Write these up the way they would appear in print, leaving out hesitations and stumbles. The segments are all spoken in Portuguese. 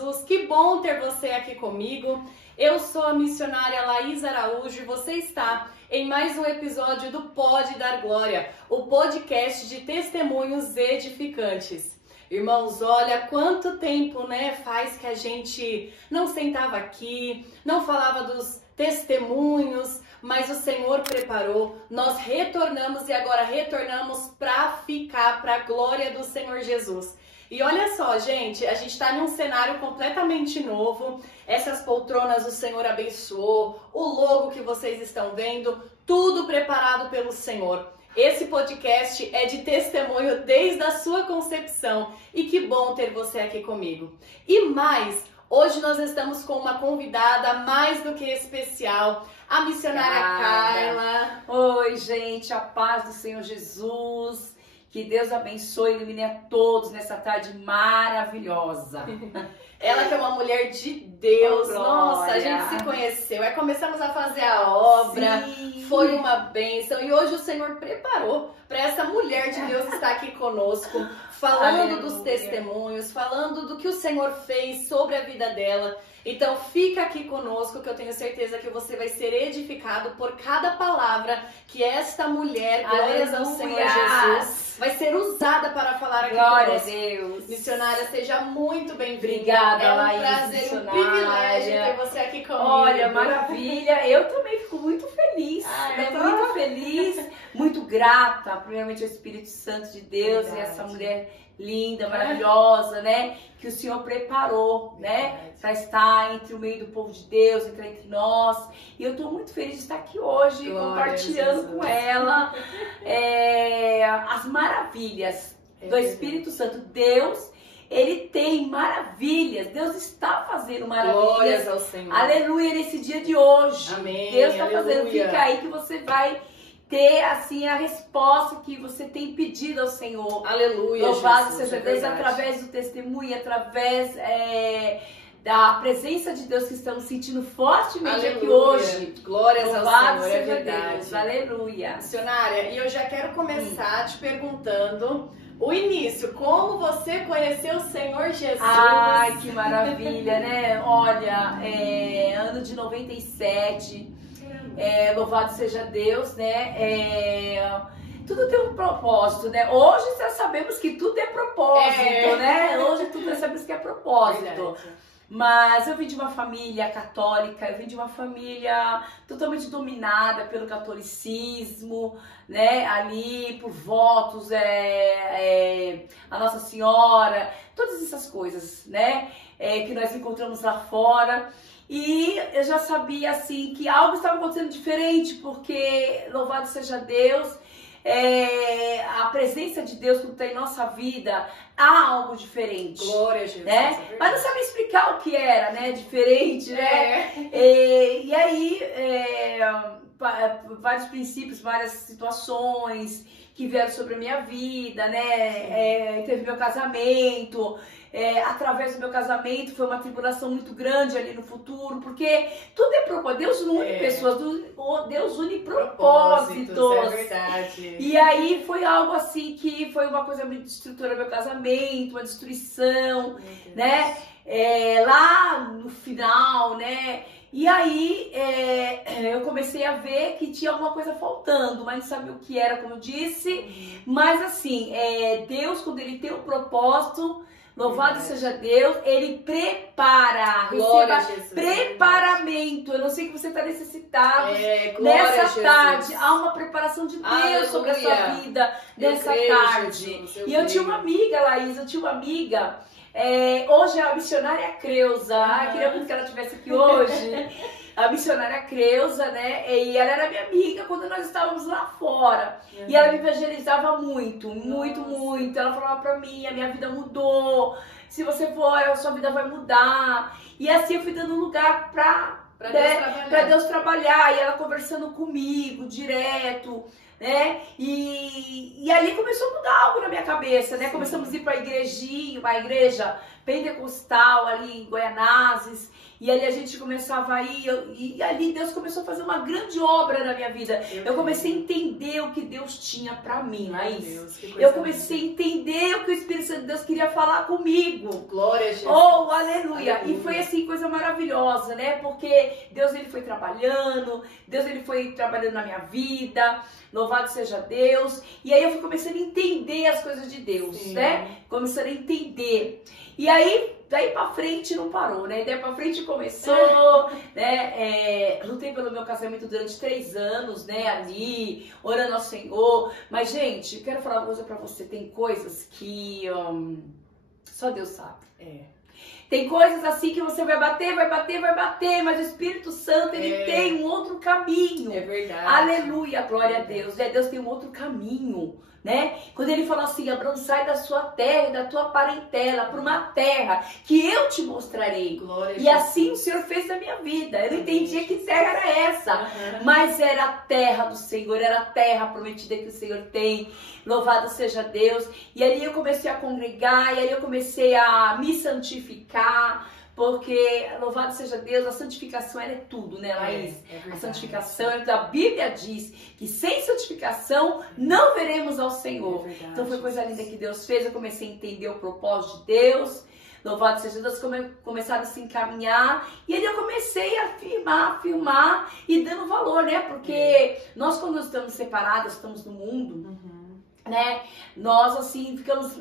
Jesus, que bom ter você aqui comigo. Eu sou a missionária Laís Araújo e você está em mais um episódio do Pode Dar Glória, o podcast de testemunhos edificantes. Irmãos, olha quanto tempo, faz que a gente não sentava aqui, não falava dos testemunhos, mas o Senhor preparou, nós retornamos e agora retornamos para ficar, para a glória do Senhor Jesus. E olha só, gente, a gente está num cenário completamente novo, essas poltronas o Senhor abençoou, o logo que vocês estão vendo, tudo preparado pelo Senhor. Esse podcast é de testemunho desde a sua concepção e que bom ter você aqui comigo. E mais, hoje nós estamos com uma convidada mais do que especial, a missionária Carla. Oi, gente, a paz do Senhor Jesus. Que Deus abençoe e ilumine a todos nessa tarde maravilhosa. Ela que é uma mulher de Deus. Nossa, a gente se conheceu. Aí começamos a fazer a obra. Sim. Foi uma bênção. E hoje o Senhor preparou para essa mulher de Deus estar aqui conosco, falando dos testemunhos, falando do que o Senhor fez sobre a vida dela. Então fica aqui conosco que eu tenho certeza que você vai ser edificado por cada palavra que esta mulher, glórias ao Senhor Jesus, vai ser usada para falar aqui conosco. Glória a Deus. Missionária, seja muito bem-vinda. Obrigada, Laís. É um prazer, missionária. Um privilégio ter você aqui comigo. Olha, maravilha. Eu também fico muito feliz. Muito feliz, muito grata, primeiramente ao Espírito Santo de Deus. Verdade. E essa mulher linda, maravilhosa, que o Senhor preparou, para estar entre o meio do povo de Deus, entre nós. E eu estou muito feliz de estar aqui hoje, compartilhando com ela as maravilhas do Espírito Santo. Deus, Ele tem maravilhas. Deus está fazendo maravilhas. Glórias ao Senhor. Aleluia, nesse dia de hoje. Amém. Deus está fazendo. Fica aí que você vai ter, assim, a resposta que você tem pedido ao Senhor. Aleluia, Louvado seja Deus, através do testemunho, através da presença de Deus que estamos sentindo fortemente aqui hoje. Glórias Louvado ao Senhor, seja é verdade. Deus. Aleluia. Missionária, e eu já quero começar te perguntando o início. Como você conheceu o Senhor Jesus? Ai, que maravilha, Olha, ano de 97... louvado seja Deus, tudo tem um propósito, Hoje já sabemos que tudo é propósito, Hoje tudo já sabemos que é propósito. Verdade. Mas eu vim de uma família católica, eu vim de uma família totalmente dominada pelo catolicismo, ali por votos, a Nossa Senhora, todas essas coisas, que nós encontramos lá fora. E eu já sabia, assim, que algo estava acontecendo diferente, porque, louvado seja Deus, a presença de Deus quando está em nossa vida, há algo diferente. Glória a Jesus. Mas não sabia explicar o que era, diferente, E aí, vários princípios, várias situações que vieram sobre a minha vida, teve meu casamento. Através do meu casamento foi uma tribulação muito grande ali no futuro, porque tudo é propósito. Deus não une pessoas, Deus une propósitos. É verdade. E aí foi algo assim que foi uma coisa muito destrutora meu casamento, uma destruição, lá no final, E aí eu comecei a ver que tinha alguma coisa faltando, mas não sabia o que era, como eu disse. Mas assim, Deus, quando Ele tem um propósito, louvado seja Deus, Ele prepara. Glória receba a Jesus, preparamento. Eu não sei que você está necessitado Jesus. nessa tarde. Há uma preparação de Deus sobre a sua vida nessa tarde. Jesus, eu tinha uma amiga, Laís, hoje é a missionária Creuza. Queria muito que ela estivesse aqui hoje. A missionária Creuza, E ela era minha amiga quando nós estávamos lá fora. E ela me evangelizava muito, muito. Ela falava pra mim, a minha vida mudou. Se você for, a sua vida vai mudar. E assim eu fui dando lugar pra Deus trabalhar. E ela conversando comigo direto. né? E ali começou a mudar algo na minha cabeça, né? Começamos a ir para uma igreja pentecostal ali em Goianazes. E ali a gente começava a ir, e ali Deus começou a fazer uma grande obra na minha vida. Eu comecei a entender o que Deus tinha pra mim, Laís. Eu comecei a entender o que o Espírito Santo de Deus queria falar comigo. Glória a Jesus. Oh, aleluia. E foi assim, coisa maravilhosa, né? Porque Deus, ele foi trabalhando, Deus, ele foi trabalhando na minha vida. Louvado seja Deus. E aí eu fui começando a entender as coisas de Deus, né? Começando a entender. E aí, daí pra frente não parou, né? Daí pra frente começou, né? Lutei pelo meu casamento durante 3 anos, né? Ali, orando ao Senhor. Mas, gente, eu quero falar uma coisa pra você. Tem coisas que só Deus sabe. Tem coisas assim que você vai bater, mas o Espírito Santo, ele tem um outro caminho. É verdade. Aleluia, glória a Deus. Deus tem um outro caminho, né? Quando ele falou assim, Abraão, sai da sua terra e da tua parentela para uma terra que eu te mostrarei. Glória e assim o Senhor fez na minha vida. Eu não entendia que terra era essa, mas era a terra do Senhor, era a terra prometida que o Senhor tem. Louvado seja Deus. E ali eu comecei a congregar, e ali eu comecei a me santificar. Porque, louvado seja Deus, a santificação ela é tudo, né, Laís? A santificação, a Bíblia diz que sem santificação não veremos ao Senhor. Então foi coisa linda que Deus fez, eu comecei a entender o propósito de Deus. Louvado seja Deus, começaram a se encaminhar. E aí eu comecei a afirmar e dando valor, né? Porque nós, quando estamos separados, estamos no mundo, né? Nós, assim, ficamos...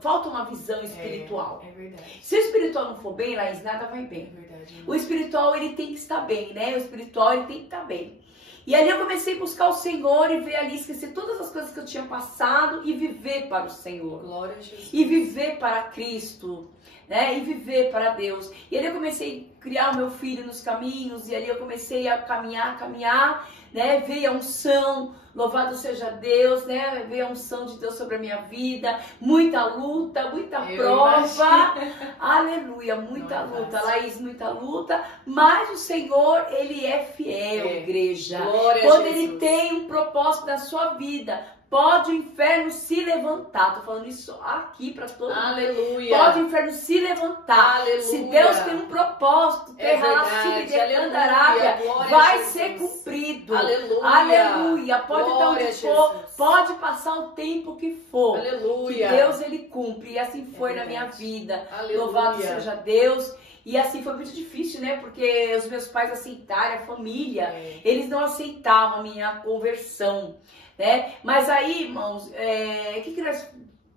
falta uma visão espiritual. É verdade. Se o espiritual não for bem, Laís, nada vai bem. É verdade. O espiritual, ele tem que estar bem, né? O espiritual, ele tem que estar bem. E ali eu comecei a buscar o Senhor e ver ali, esquecer todas as coisas que eu tinha passado e viver para o Senhor. Glória a Jesus. E viver para Cristo, né? E viver para Deus. E ali eu comecei a criar o meu filho nos caminhos, e ali eu comecei a caminhar, né? Veio a unção, louvado seja Deus, né? Veio a unção de Deus sobre a minha vida, muita luta, muita prova, aleluia, muita luta, Laís, muita luta, mas o Senhor, ele é fiel, igreja. Glória quando a Jesus. ele tem um propósito na sua vida, pode o inferno se levantar. Tô falando isso aqui para todo mundo. Aleluia. Pode o inferno se levantar. Aleluia. Se Deus tem um propósito, vai ser cumprido. Aleluia. Aleluia. Pode dar Glória onde for, pode passar o tempo que for. Aleluia. Que Deus, ele cumpre. E assim foi na minha vida. Aleluia. Louvado seja Deus. E assim foi muito difícil, né? Porque os meus pais aceitaram, a família, eles não aceitavam a minha conversão, né? Mas aí, irmãos, o que nós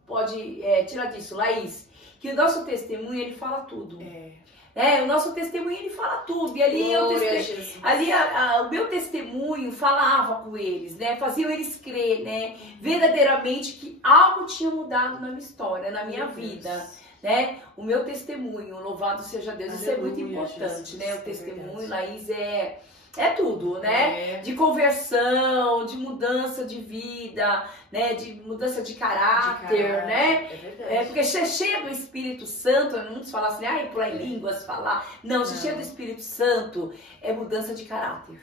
pode tirar disso, Laís? Que o nosso testemunho, ele fala tudo. O nosso testemunho, ele fala tudo. E ali, o meu testemunho falava com eles, né? Fazia eles crer, né? Verdadeiramente que algo tinha mudado na minha história, na minha vida. Né? O meu testemunho, louvado seja Deus, isso é muito importante, Jesus, né? O testemunho, Laís, é tudo, né? De conversão, de mudança de vida, né? De mudança de caráter, né? Porque ser cheio do Espírito Santo, muitos falam assim, pular em línguas, falar. Não, ser cheio do Espírito Santo é mudança de caráter.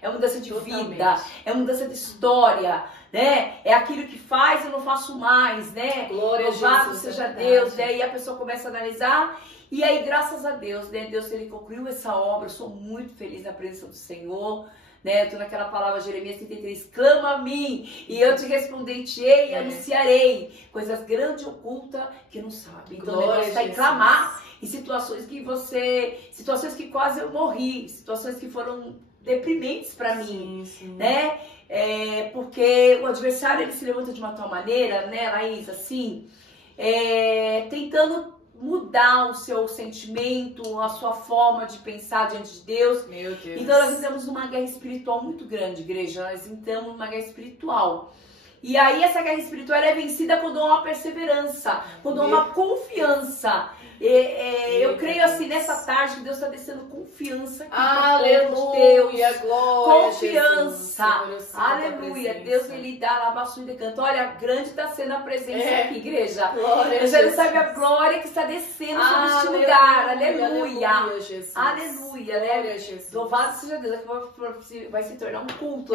É mudança de vida, é mudança de história, né? É aquilo que faz eu não faço mais, né? Glória a Jesus. Louvado seja Deus, né? E a pessoa começa a analisar. E aí, graças a Deus, né? Deus, ele concluiu essa obra. Eu sou muito feliz na presença do Senhor, né? Eu tô naquela palavra, Jeremias 33, clama a mim e eu te responderei e anunciarei coisas grandes e ocultas que não sabe. Então, o negócio está em clamar em situações que quase eu morri, situações que foram deprimentes para mim, né? Porque o adversário, ele se levanta de uma tal maneira, né, Laís, assim, tentando mudar o seu sentimento, a sua forma de pensar diante de Deus. Meu Deus. Então nós entramos numa guerra espiritual muito grande, igreja. Nós entramos numa guerra espiritual. E aí essa guerra espiritual é vencida quando há uma perseverança, quando há uma confiança. Eu creio assim nessa tarde que Deus está descendo confiança aqui. Aleluia, glória. confiança. Jesus, Aleluia. Deus, ele dá lá bastante de canto. Olha, grande está sendo a presença aqui, igreja. Glória Você não sabe a glória que está descendo sobre este lugar. Aleluia. Aleluia, né? Louvado seja Deus. Aqui vai se tornar um culto.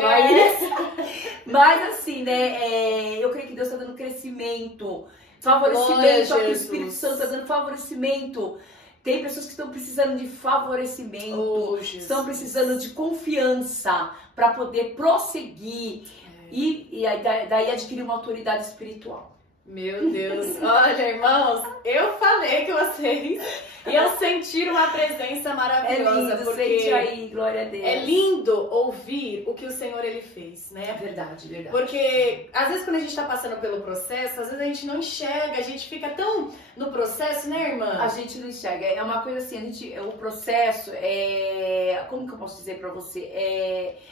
Mas assim, né? Eu creio que Deus está dando crescimento, favorecimento. Aqui o Espírito Santo está dando favorecimento. Tem pessoas que estão precisando de favorecimento, estão precisando de confiança para poder prosseguir e daí adquirir uma autoridade espiritual. Meu Deus, olha, irmãos, eu falei que vocês iam sentir uma presença maravilhosa. É lindo, porque sente aí, glória a Deus. É lindo ouvir o que o Senhor ele fez, né? Verdade, verdade. Porque às vezes quando a gente tá passando pelo processo, às vezes a gente não enxerga, a gente fica tão no processo, né, irmã? A gente não enxerga, é uma coisa assim, o processo é, como que eu posso dizer pra você,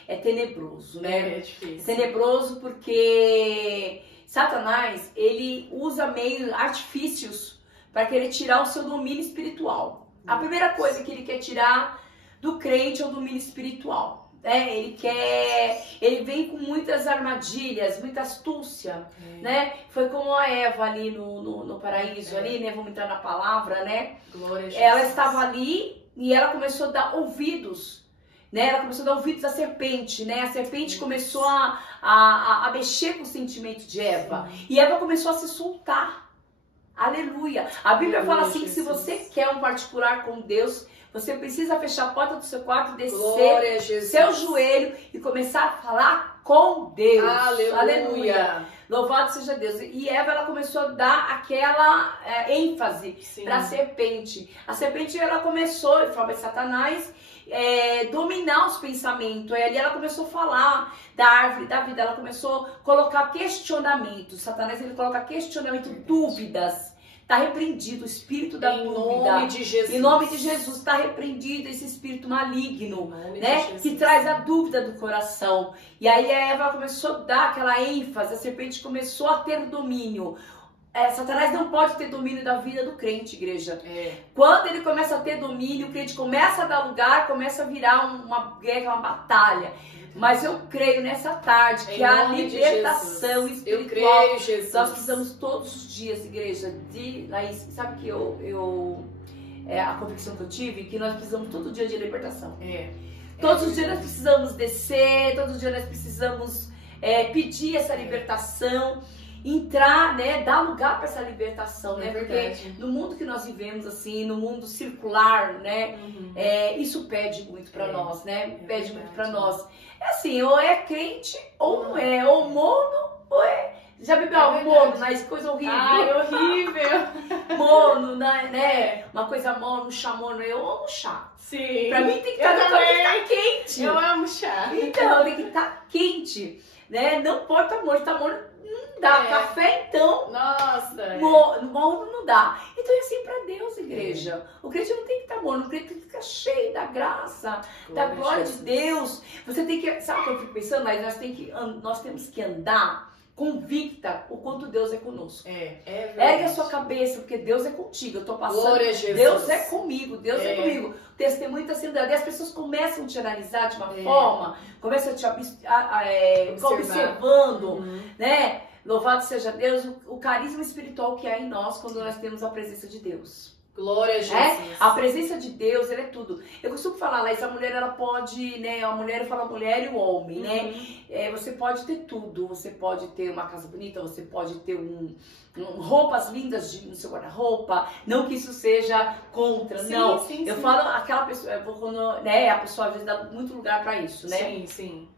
é tenebroso, né? É difícil. Tenebroso porque Satanás, ele usa meios, artifícios para querer tirar o seu domínio espiritual. A primeira coisa que ele quer tirar do crente é o domínio espiritual. Né? Ele vem com muitas armadilhas, muita astúcia, né? Foi como a Eva ali no paraíso, ali, né? Vamos entrar na palavra, né? Glória a Jesus. Ela estava ali e ela começou a dar ouvidos, né? Ela começou a dar ouvidos à serpente, né? A serpente começou a mexer com o sentimento de Eva. E Eva começou a se soltar. Aleluia. A Bíblia fala assim que se você quer um particular com Deus, você precisa fechar a porta do seu quarto, descer seu joelho e começar a falar com Deus. Aleluia. Louvado seja Deus. E Eva, ela começou a dar aquela ênfase para a serpente. A serpente, ela começou, de forma de Satanás, dominar os pensamentos. E ali ela começou a falar da árvore da vida. Ela começou a colocar questionamentos. Satanás, ele coloca questionamento, dúvidas. Está repreendido o espírito da dúvida. Em nome de Jesus. Em nome de Jesus está repreendido esse espírito maligno, né? Que traz a dúvida do coração. E aí a Eva começou a dar aquela ênfase, a serpente começou a ter domínio. Satanás não pode ter domínio da vida do crente, igreja. Quando ele começa a ter domínio, o crente começa a dar lugar, começa a virar uma guerra, uma batalha. Mas eu creio nessa tarde que a libertação espiritual, eu creio, Jesus. Nós precisamos todos os dias, igreja, Laís, sabe que a convicção que eu tive, que nós precisamos todo dia de libertação. Todos os dias nós precisamos descer, todos os dias nós precisamos pedir essa libertação, entrar, né, dar lugar para essa libertação, né? Porque no mundo que nós vivemos, assim, no mundo circular, né, isso pede muito para nós, né? Pede muito para nós. É assim, ou é crente ou não é, ou mono ou é. Já bebeu mono, mas coisa horrível. Ai, horrível. Mono, né? Uma coisa mono, chá mono, eu amo chá. Sim. Pra mim tem que estar quente. Eu amo chá. Então, tem que estar quente, né? Não pode estar morno, não dá. Café, então. Nossa. Morno não dá. Então é assim pra Deus, igreja. O crente não tem que estar morno, o crente tem que ficar cheio da graça, da glória de Deus. Você tem que, sabe o que eu fico pensando? Mas nós temos que andar convicta o quanto Deus é conosco. Ergue a sua cabeça, porque Deus é contigo. Eu tô passando. Glória a Jesus. Deus é comigo, Deus é comigo. O testemunho está sendo dado. E as pessoas começam a te analisar de uma forma, começam a te observando, né? Louvado seja Deus, o carisma espiritual que há em nós quando nós temos a presença de Deus. Glória a Jesus. A presença de Deus, ela é tudo. Eu costumo falar, Laís, a mulher, ela pode, né? A mulher fala a mulher e o homem, né? Você pode ter tudo. Você pode ter uma casa bonita, você pode ter roupas lindas no seu guarda-roupa. Não que isso seja contra, não. Sim, eu falo aquela pessoa, a pessoa às vezes dá muito lugar pra isso, né? Sim.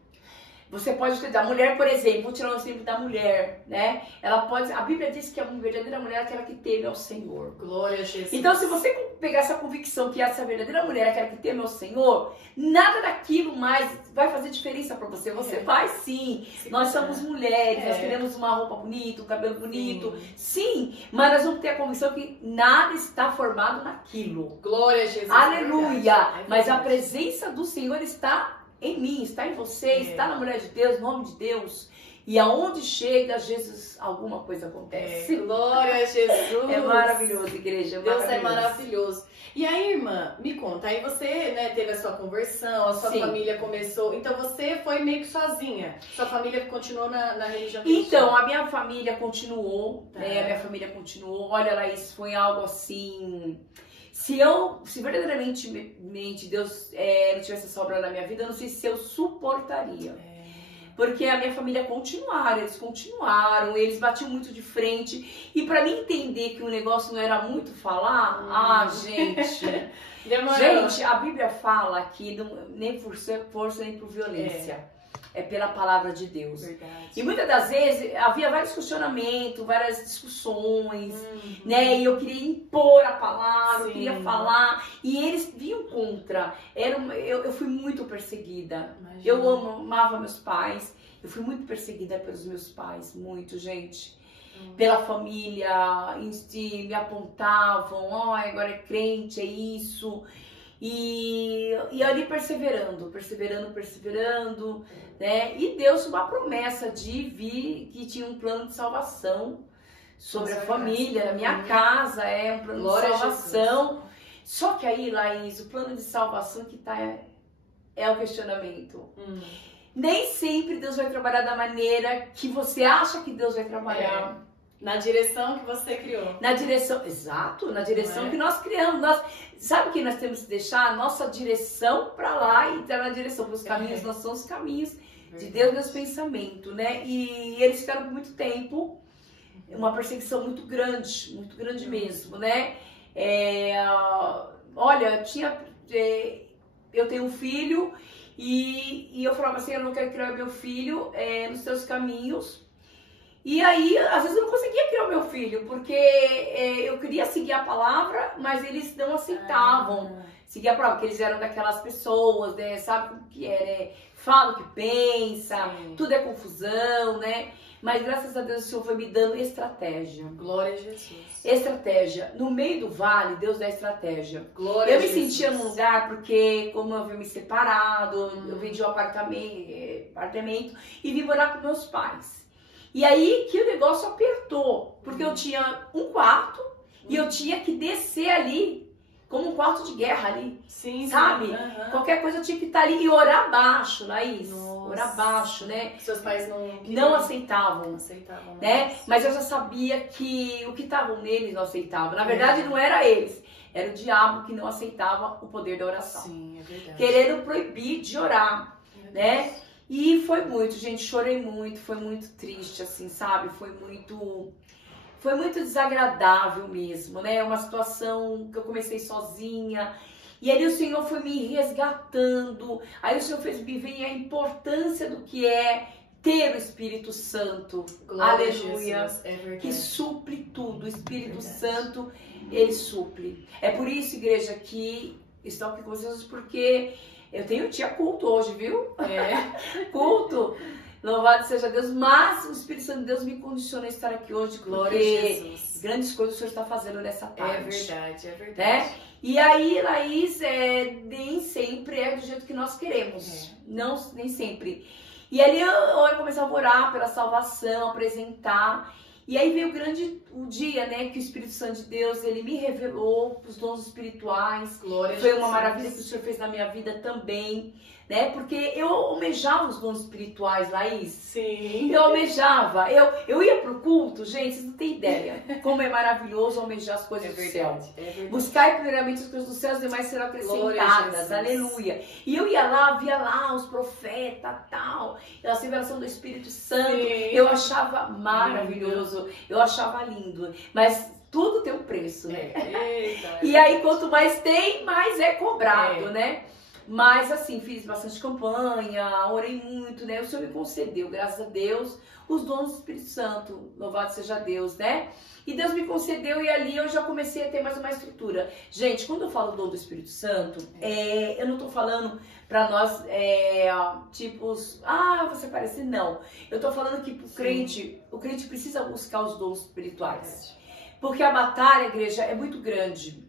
Você pode ter, da mulher, por exemplo, vou tirar um exemplo da mulher, né? Ela pode, a Bíblia diz que a verdadeira mulher é aquela que teme ao Senhor. Glória a Jesus. Então, se você pegar essa convicção que essa verdadeira mulher é aquela que teme ao Senhor, nada daquilo mais vai fazer diferença pra você. Você vai sim. Nós somos mulheres, nós queremos uma roupa bonita, um cabelo bonito. Sim, mas nós vamos ter a convicção que nada está formado naquilo. Glória a Jesus. Aleluia. Mas a presença do Senhor está em mim, está em você, está na mulher de Deus, no nome de Deus. E aonde chega, Jesus, alguma coisa acontece. Glória a Jesus. É maravilhoso, igreja. Deus é maravilhoso. E aí, irmã, me conta, aí você, né, teve a sua conversão, a sua família começou, então você foi meio que sozinha, sua família continuou na religião cristã? Então, a minha família continuou, né, a minha família continuou, olha, Laís, foi algo assim, se verdadeiramente Deus não tivesse essa obra na minha vida, eu não sei se eu suportaria. Porque a minha família continuaram, eles batiam muito de frente. E pra mim entender que o negócio não era muito falar, gente... Gente, a Bíblia fala que nem por força nem por violência. É pela palavra de Deus. Verdade. E muitas das vezes havia vários questionamentos, várias discussões, né? E eu queria impor a palavra, eu queria falar. E eles vinham contra. Eu fui muito perseguida. Imagina. Eu amava meus pais. Eu fui muito perseguida pelos meus pais. Muito, gente. Pela família. Me apontavam. Agora é crente, é isso. E ali perseverando, né? E Deus uma promessa de vir, que tinha um plano de salvação sobre a família, na minha casa, um plano de salvação. Só que aí, Laís, o plano de salvação que é o questionamento. Nem sempre Deus vai trabalhar da maneira que você acha que Deus vai trabalhar. Na direção que você criou. Na direção, exato, na direção que nós criamos. Sabe o que nós temos que deixar? A nossa direção para lá e entrar na direção dos caminhos. Nós somos os caminhos de Deus, meus pensamentos, né? E eles ficaram por muito tempo, uma perseguição muito grande mesmo, né? Olha, eu tenho um filho e eu falava assim, eu não quero criar meu filho nos teus caminhos. E aí, às vezes eu não conseguia criar o meu filho, porque eu queria seguir a palavra, mas eles não aceitavam seguir a palavra, porque eles eram daquelas pessoas, né? Sabe como que é, né? Fala o que pensa, tudo é confusão, né? Mas graças a Deus o Senhor foi me dando estratégia. Glória a Jesus. Estratégia. No meio do vale, Deus dá estratégia. Glória eu a me Jesus. sentia num lugar, porque como eu havia me separado, eu vendi um apartamento e vim morar com meus pais. E aí que o negócio apertou, porque eu tinha um quarto e eu tinha que descer ali, como um quarto de guerra ali, sabe? Qualquer coisa eu tinha que estar ali e orar baixo, Laís. Nossa. Orar baixo, né? Seus pais não aceitavam, né? Mas eu já sabia que o que estavam neles não aceitavam. Na verdade não era eles, era o diabo que não aceitava o poder da oração. Sim, é verdade. Querendo proibir de orar, né? E foi muito, gente, chorei muito, foi muito triste, assim, sabe? Foi muito desagradável mesmo, né? Uma situação que eu comecei sozinha. E aí o Senhor foi me resgatando. Aí o Senhor fez me ver a importância do que é ter o Espírito Santo. Glória Aleluia. Que supre tudo. O Espírito Santo, ele supre. É por isso, igreja, que estou aqui com vocês, porque eu tinha culto hoje, viu? Culto. Louvado seja Deus. Mas o Espírito Santo de Deus me condiciona a estar aqui hoje. Glória a Jesus. Grandes coisas o Senhor está fazendo nessa tarde. É verdade. Né? E aí, Laís, nem sempre é do jeito que nós queremos. Não, nem sempre. E ali eu começava a orar pela salvação, apresentar. E aí veio o dia, né, que o Espírito Santo de Deus, ele me revelou os dons espirituais. Glória Foi a uma Jesus. maravilha que o Senhor fez na minha vida também, né? Porque eu almejava os dons espirituais, Laís. Sim. Eu almejava. Eu ia pro culto, gente, vocês não têm ideia como é maravilhoso almejar as coisas do céu. É verdade. Buscar primeiramente as coisas do céu, as demais serão acrescentadas. Aleluia. E eu ia lá, via lá os profetas, tal, a revelação do Espírito Santo. Sim. Eu achava maravilhoso, eu achava lindo. Mas tudo tem um preço, né? E aí, quanto mais tem, mais é cobrado, né? Mas assim, fiz bastante campanha, orei muito, né? O Senhor me concedeu, graças a Deus, os dons do Espírito Santo. Louvado seja Deus, né? E Deus me concedeu e ali eu já comecei a ter mais uma estrutura. Gente, quando eu falo dom do Espírito Santo, eu não tô falando pra nós, você parece, não. Eu tô falando que o crente precisa buscar os dons espirituais. Porque a batalha, igreja, é muito grande.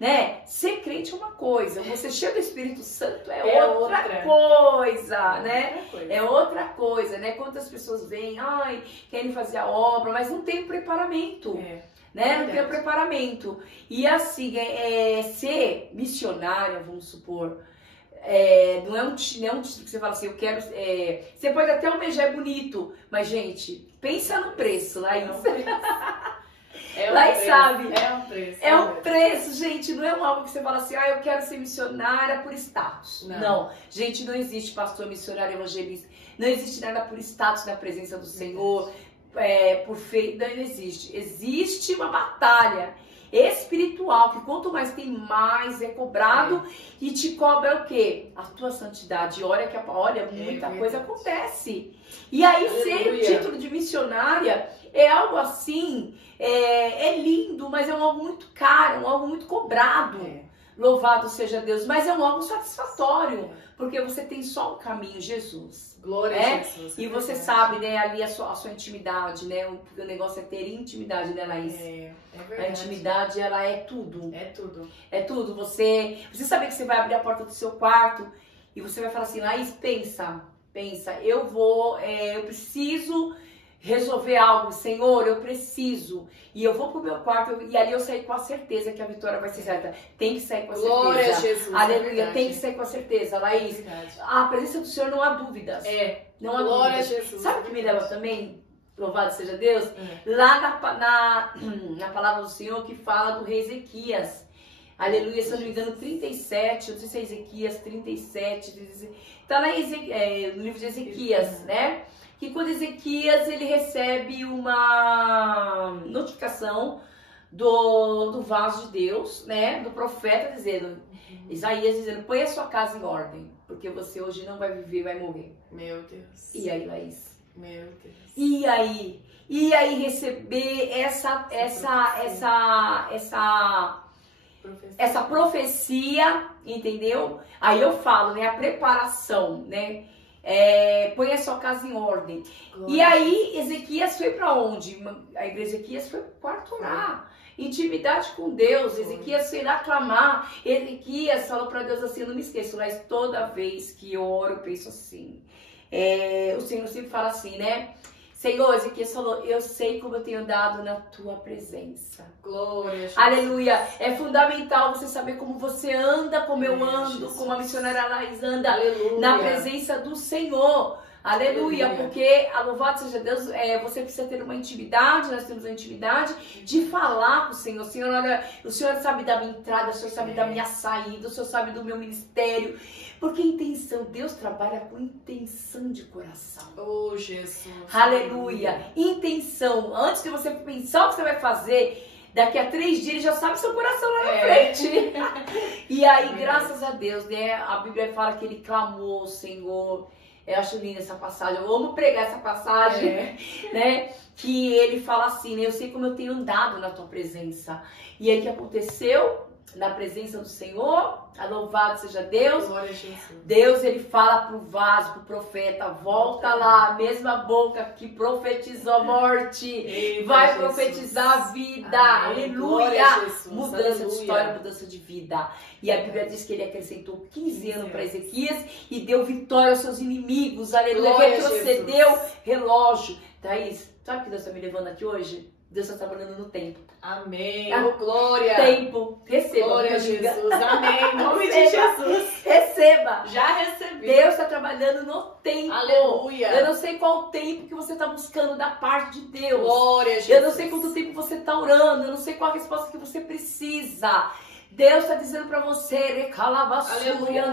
né? Ser crente é uma coisa, você cheio do Espírito Santo é outra coisa, né? É outra coisa, né? Quantas pessoas vêm, ai, querem fazer a obra, mas não tem o preparamento. Né? Não tem o preparamento. E assim, ser missionária, vamos supor, não é um título que você fala assim, eu quero. Você pode até almejar, é bonito, mas, gente, pensa no preço, Laís. Laís sabe. É um preço, gente. Não é algo que você fala assim, eu quero ser missionária por status. Não. Gente, não existe pastor, missionário, evangelista. Não existe nada por status na presença do Senhor. Por feito, não existe. Existe uma batalha espiritual que quanto mais tem, mais é cobrado e te cobra o quê? A tua santidade. Olha, muita coisa acontece. E aí ser o título de missionária é algo assim, é lindo, mas é algo muito caro, algo muito cobrado. Louvado seja Deus, mas é algo satisfatório, porque você tem só um caminho, Jesus. Glória a Jesus. E você sabe, né, ali a sua intimidade, né? Porque o negócio é ter intimidade, né, Laís? É verdade. A intimidade, ela é tudo. É tudo. É tudo. Você saber que você vai abrir a porta do seu quarto e você vai falar assim, Laís, pensa, eu preciso resolver algo, Senhor, eu preciso. E eu vou pro meu quarto e ali eu saio com a certeza que a vitória vai ser certa. Tem que sair com a certeza. Glória a Jesus. Aleluia, tem que sair com a certeza, Laís. A presença do Senhor não há dúvidas. Não há Glória dúvidas. a Jesus. Sabe o que me leva também? Louvado seja Deus. Lá na palavra do Senhor que fala do rei Ezequias. Aleluia, se eu não me engano, 37, eu não sei se é Ezequias 37, está no livro de Ezequias, né? Que quando Ezequias ele recebe uma notificação do vaso de Deus, né? Do profeta dizendo, Isaías dizendo, põe a sua casa em ordem, porque você hoje não vai viver, vai morrer. Meu Deus. E aí, Laís? Meu Deus. E aí receber essa profecia, entendeu? Aí eu falo, né? A preparação, né? Põe a sua casa em ordem. Glória. E aí Ezequias foi para onde? A igreja Ezequias foi para o quarto orar. Intimidade com Deus. Ezequias foi lá clamar. Ezequias falou para Deus assim, eu não me esqueço, mas toda vez que eu oro, eu penso assim. O Senhor sempre fala assim, né? Senhor, Ezequias falou, eu sei como eu tenho dado na tua presença. Glória a Jesus. Aleluia. É fundamental você saber como você anda, como eu ando, Jesus. Como a missionária Laís anda. Aleluia. Na presença do Senhor. Aleluia, porque, louvado seja Deus, você precisa ter uma intimidade, nós temos uma intimidade de falar com o Senhor. Senhor, olha, o Senhor sabe da minha entrada, o Senhor sabe da minha saída, o Senhor sabe do meu ministério. Porque intenção, Deus trabalha com intenção de coração. Oh, Jesus. Aleluia. Intenção, antes de você pensar o que você vai fazer, daqui a 3 dias ele já sabe seu coração lá na frente. E aí, graças a Deus, né, a Bíblia fala que ele clamou, Senhor. Eu acho linda essa passagem, eu amo pregar essa passagem, né? Que ele fala assim, né? Eu sei como eu tenho andado na tua presença. E aí o que aconteceu? Na presença do Senhor, louvado seja Deus. Glória a Jesus. Deus, ele fala pro vaso, pro profeta, volta lá, a mesma boca que profetizou a morte, Eita, vai Jesus. profetizar a vida. Amém. Aleluia. Mudança Aleluia. de história, mudança de vida. E a Bíblia diz que ele acrescentou 15 anos para Ezequias e deu vitória aos seus inimigos. Aleluia. Retrocedeu relógio. Thaís, sabe o que Deus está me levando aqui hoje? Deus está trabalhando no tempo. Amém. Glória. Tempo. Receba. Glória a Jesus. Amém. Em nome de Jesus. Receba. Já recebi. Deus está trabalhando no tempo. Aleluia. Eu não sei qual o tempo que você está buscando da parte de Deus. Glória a Jesus. Eu não sei quanto tempo você está orando. Eu não sei qual a resposta que você precisa. Deus está dizendo para você, aleluia,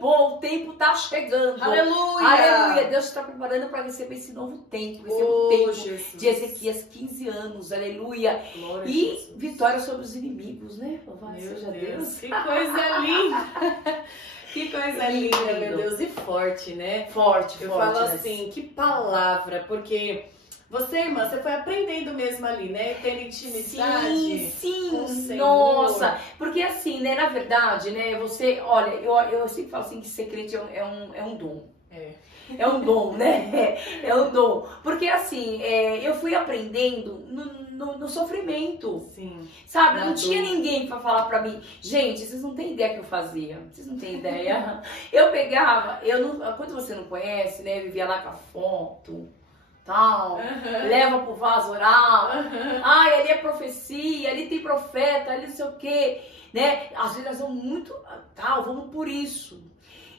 o tempo está chegando. Aleluia. Aleluia. Deus está preparando para receber esse novo tempo, esse novo tempo Jesus. de Ezequias, 15 anos, aleluia. Glória e Jesus. Vitória sobre os inimigos, né? Louvado Meu seja Deus. Que coisa linda. Que coisa linda, meu Deus. E forte, né? Forte, Eu forte. falo assim, que palavra, porque... Você, irmã, você foi aprendendo mesmo ali, né? Ter intimidade com o Senhor. Nossa, porque assim, né, na verdade, né, você, olha, eu sempre falo assim que ser crente é um dom. É um dom, né? É um dom. Porque assim, eu fui aprendendo no sofrimento. Sim. Sabe? Não tinha ninguém pra falar pra mim. Gente, vocês não têm ideia que eu fazia. Vocês não têm ideia. Eu pegava, quando você não conhece, né? Eu vivia lá com a foto, tal. Leva pro vaso oral. Ai, ali é profecia, ali tem profeta, ali não sei o quê. Né? Às vezes nós vamos muito, tal, vamos por isso.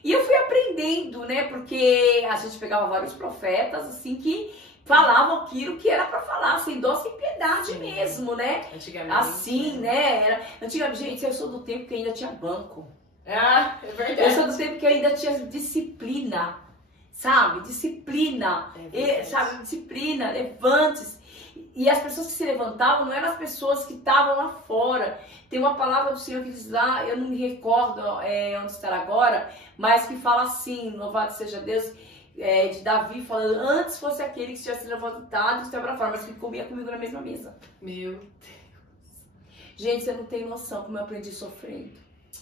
E eu fui aprendendo, né? Porque a gente pegava vários profetas, assim, que falavam aquilo que era pra falar, sem dó, sem piedade mesmo, né? Antigamente. Assim, né? Antigamente, gente, eu sou do tempo que ainda tinha banco. Ah, é verdade. Eu sou do tempo que ainda tinha disciplina, sabe? Disciplina, sabe? Disciplina, levantes. E as pessoas que se levantavam não eram as pessoas que estavam lá fora. Tem uma palavra do Senhor que diz lá, eu não me recordo onde está agora, mas que fala assim, louvado seja Deus, de Davi falando, antes fosse aquele que tivesse levantado e estava para fora, mas que comia comigo na mesma mesa. Meu Deus. Gente, você não tem noção como eu aprendi sofrendo.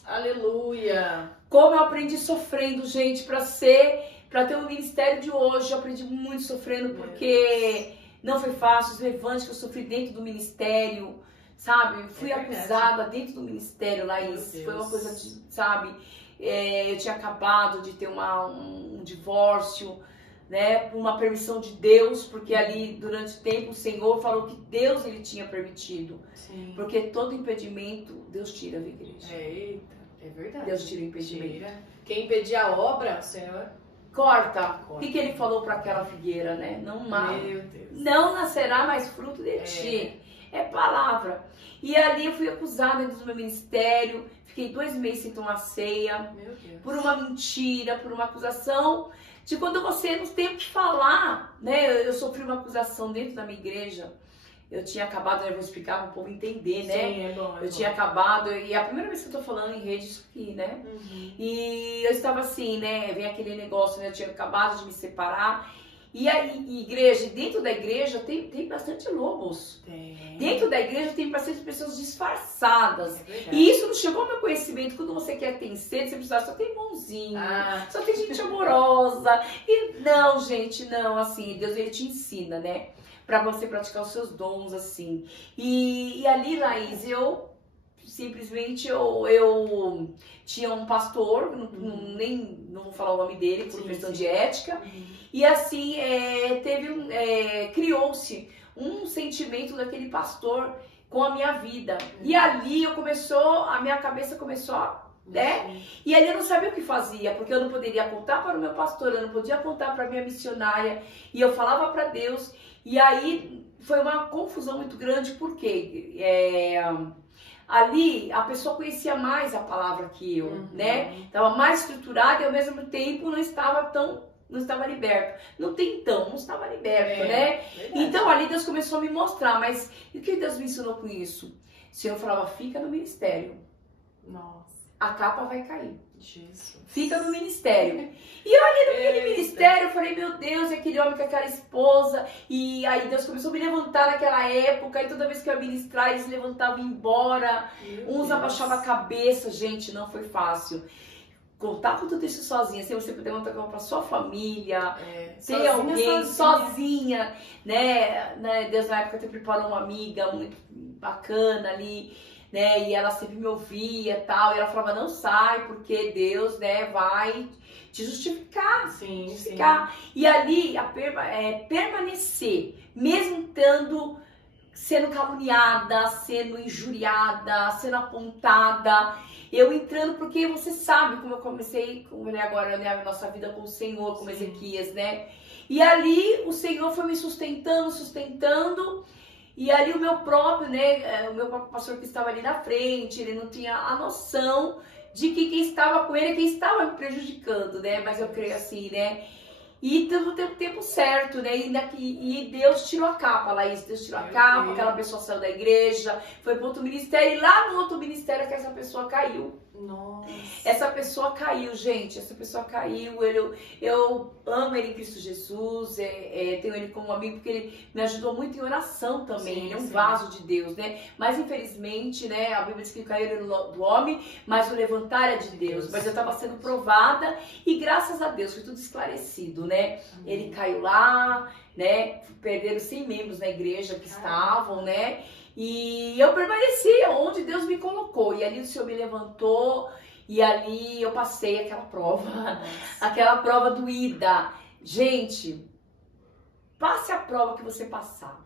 Aleluia. Como eu aprendi sofrendo, gente, para ter o ministério de hoje, eu aprendi muito sofrendo, porque não foi fácil, os levantes que eu sofri dentro do ministério, sabe? Eu fui acusada dentro do ministério, Laís. Foi uma coisa, sabe? Eu tinha acabado de ter um divórcio, né? Por uma permissão de Deus, porque ali durante o tempo o Senhor falou que Deus ele tinha permitido. Sim. Porque todo impedimento Deus tira da igreja. Eita, é verdade. Deus tira o impedimento. Tira. Quem impedir a obra, o Senhor corta. O que ele falou para aquela figueira, né? Não mata. Meu Deus. Não nascerá mais fruto de ti. É palavra. E ali eu fui acusada dentro do meu ministério. Fiquei 2 meses sem tomar ceia. Meu Deus. Por uma mentira, por uma acusação. De quando você não tem o que falar, né? Eu sofri uma acusação dentro da minha igreja. Eu tinha acabado, eu vou explicar para o povo entender, né? Sim, é bom. Eu tinha acabado, e é a primeira vez que eu tô falando em rede isso aqui, né? Uhum. E eu estava assim, né? Vem aquele negócio, né? Eu tinha acabado de me separar. E a igreja, dentro da igreja tem bastante lobos. Tem. Dentro da igreja tem bastante pessoas disfarçadas. É E isso não chegou ao meu conhecimento. Quando você quer ter sede, você precisa só tem bonzinho, só tem gente amorosa. E não, gente, não, assim, Deus ele te ensina, né? Pra você praticar os seus dons, assim. E ali, Laís, eu simplesmente eu tinha um pastor, não vou falar o nome dele por questão de ética, e assim criou-se um sentimento daquele pastor com a minha vida. E ali a minha cabeça começou né? E ali eu não sabia o que fazia, porque eu não poderia contar para o meu pastor, eu não podia contar para a minha missionária, e eu falava para Deus, e aí foi uma confusão muito grande, porque ali a pessoa conhecia mais a palavra que eu, né? Estava mais estruturada e ao mesmo tempo não estava liberto. Não estava liberto, né? Verdade. Então ali Deus começou a me mostrar, mas e o que Deus me ensinou com isso? O Senhor falava, fica no ministério. Nossa. A capa vai cair. Jesus. Fica no ministério. E eu ali naquele ministério, eu falei, meu Deus, aquele homem com aquela esposa. E aí Deus começou a me levantar naquela época. E toda vez que eu ia ministrar, eles levantavam e iam embora. Uns abaixavam a cabeça. Gente, não foi fácil. Contar com tudo isso sozinha, sem você poder contar para sua família, ter alguém sozinha, né? Deus na época até preparou uma amiga muito bacana ali, né? E ela sempre me ouvia e tal, e ela falava, não sai, porque Deus, né, vai te justificar. Sim. E ali, permanecer, mesmo sendo caluniada, sendo injuriada, sendo apontada, eu entrando, porque você sabe como eu comecei, agora, né, a nossa vida com o Senhor, como Ezequias, né? E ali o Senhor foi me sustentando, e ali o meu próprio, né, o meu próprio pastor que estava ali na frente, ele não tinha a noção de que quem estava com ele, quem estava me prejudicando, né? Mas eu creio assim, né? E tudo tem o tempo certo, né? E Deus tirou a capa, Laís. Deus tirou a capa, aquela pessoa saiu da igreja, foi para outro ministério, e lá no outro ministério que essa pessoa caiu. Nossa. Essa pessoa caiu, gente. Essa pessoa caiu. Eu amo ele em Cristo Jesus. Tenho ele como amigo porque ele me ajudou muito em oração também. Sim, ele é um sim. vaso de Deus, né? Mas infelizmente, né? A Bíblia diz que caiu do homem, mas o levantar é de Deus. Mas eu estava sendo provada e graças a Deus foi tudo esclarecido, né? Ele caiu lá, né? Perderam 100 membros na igreja que estavam, né? E eu permaneci onde Deus me colocou. E ali o Senhor me levantou. E ali eu passei aquela prova. Aquela prova doída. Gente, passe a prova que você passar.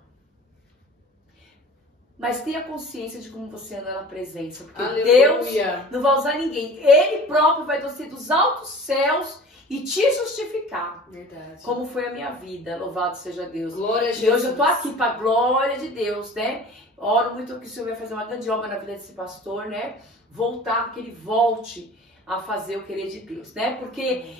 Mas tenha consciência de como você anda na presença. Porque Deus não vai usar ninguém. Ele próprio vai descer dos altos céus e te justificar. Verdade. Como foi a minha vida. Louvado seja Deus. Glória a Jesus. E hoje eu tô aqui para a glória de Deus, né? Oro muito que o Senhor vai fazer uma grande obra na vida desse pastor, né? Voltar, que ele volte a fazer o querer de Deus, né? Porque,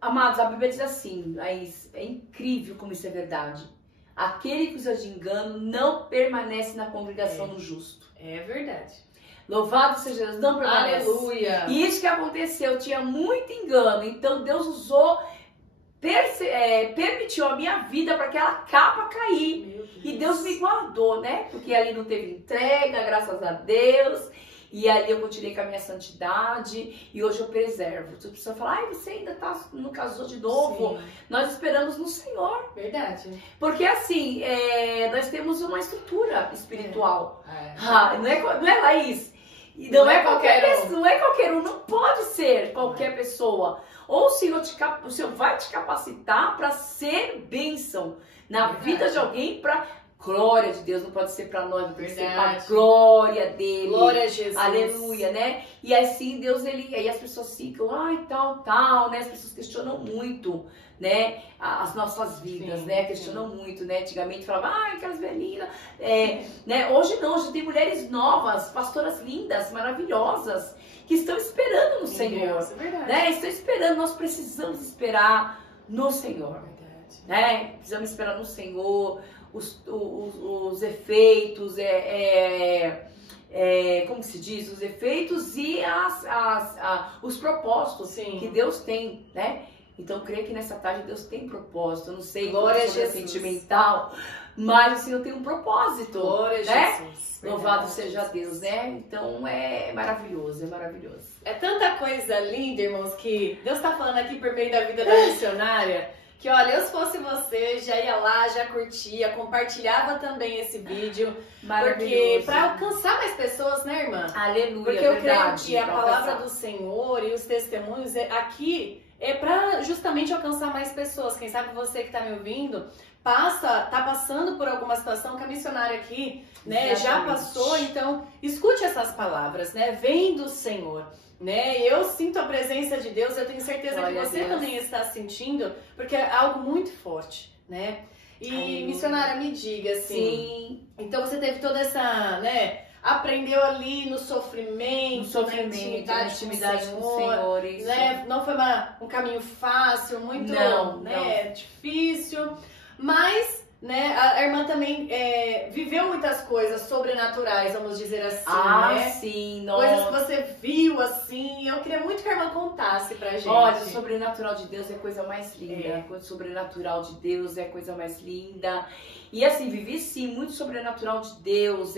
amados, a Bíblia diz assim, é incrível como isso é verdade. Aquele que usa de engano não permanece na congregação do justo. É verdade. Louvado seja Deus, não permanece. Aleluia. E isso que aconteceu, tinha muito engano. Então Deus usou, permitiu a minha vida para aquela capa cair. E Deus me guardou, né? Porque ali não teve entrega, graças a Deus. E ali eu continuei com a minha santidade. E hoje eu preservo. Tu precisa falar, ai, você ainda não casou de novo? Sim. Nós esperamos no Senhor. Verdade. Porque assim, nós temos uma estrutura espiritual. Não é Laís? Não é qualquer um, não pode ser qualquer pessoa. Ou o Senhor vai te capacitar para ser bênção na vida de alguém, para glória de Deus. Não pode ser para nós, tem que ser para glória dele. Glória a Jesus. Aleluia, né? E assim Deus, aí as pessoas ficam, ai, tal, né? As pessoas questionam muito, né? As nossas vidas, sim, né? Questionam muito, né? Antigamente falavam, ai, aquelas velhinhas, né? Hoje não, hoje tem mulheres novas, pastoras lindas, maravilhosas, que estão esperando no Senhor. Deus, é verdade. Né? Estão esperando, nós precisamos esperar no Senhor. Verdade. Né? Precisamos esperar no Senhor, os efeitos, como se diz? Os efeitos e os propósitos, sim, que Deus tem, né? Então, eu creio que nessa tarde Deus tem propósito. Eu não sei glória se é sentimental, mas assim, eu tenho um propósito. Glória a né? Jesus. Louvado seja Deus, né? Então, é maravilhoso, é maravilhoso. É tanta coisa linda, irmãos, que Deus está falando aqui por meio da vida da missionária, que olha, eu se fosse você, já ia lá, já curtia, compartilhava também esse vídeo, porque para alcançar mais pessoas, né, irmã? Aleluia, porque eu creio que a palavra do Senhor e os testemunhos aqui é para justamente alcançar mais pessoas. Quem sabe você que está me ouvindo tá passando por alguma situação que a missionária aqui, né, já passou. Então, escute essas palavras, né? Vem do Senhor, né? Eu sinto a presença de Deus, eu tenho certeza que você também está sentindo, porque é algo muito forte, né? E missionária, me diga assim. Sim. Então você teve toda essa, né? Aprendeu ali no sofrimento, na intimidade com o Senhor, né? Não foi um caminho fácil, muito difícil, mas, né, a irmã também viveu muitas coisas sobrenaturais, vamos dizer assim, né? Sim, coisas que você viu, assim. Eu queria muito que a irmã contasse pra gente. Olha, o sobrenatural de Deus é a coisa mais linda. O sobrenatural de Deus é a coisa mais linda. E assim, vivi sim, muito sobrenatural de Deus,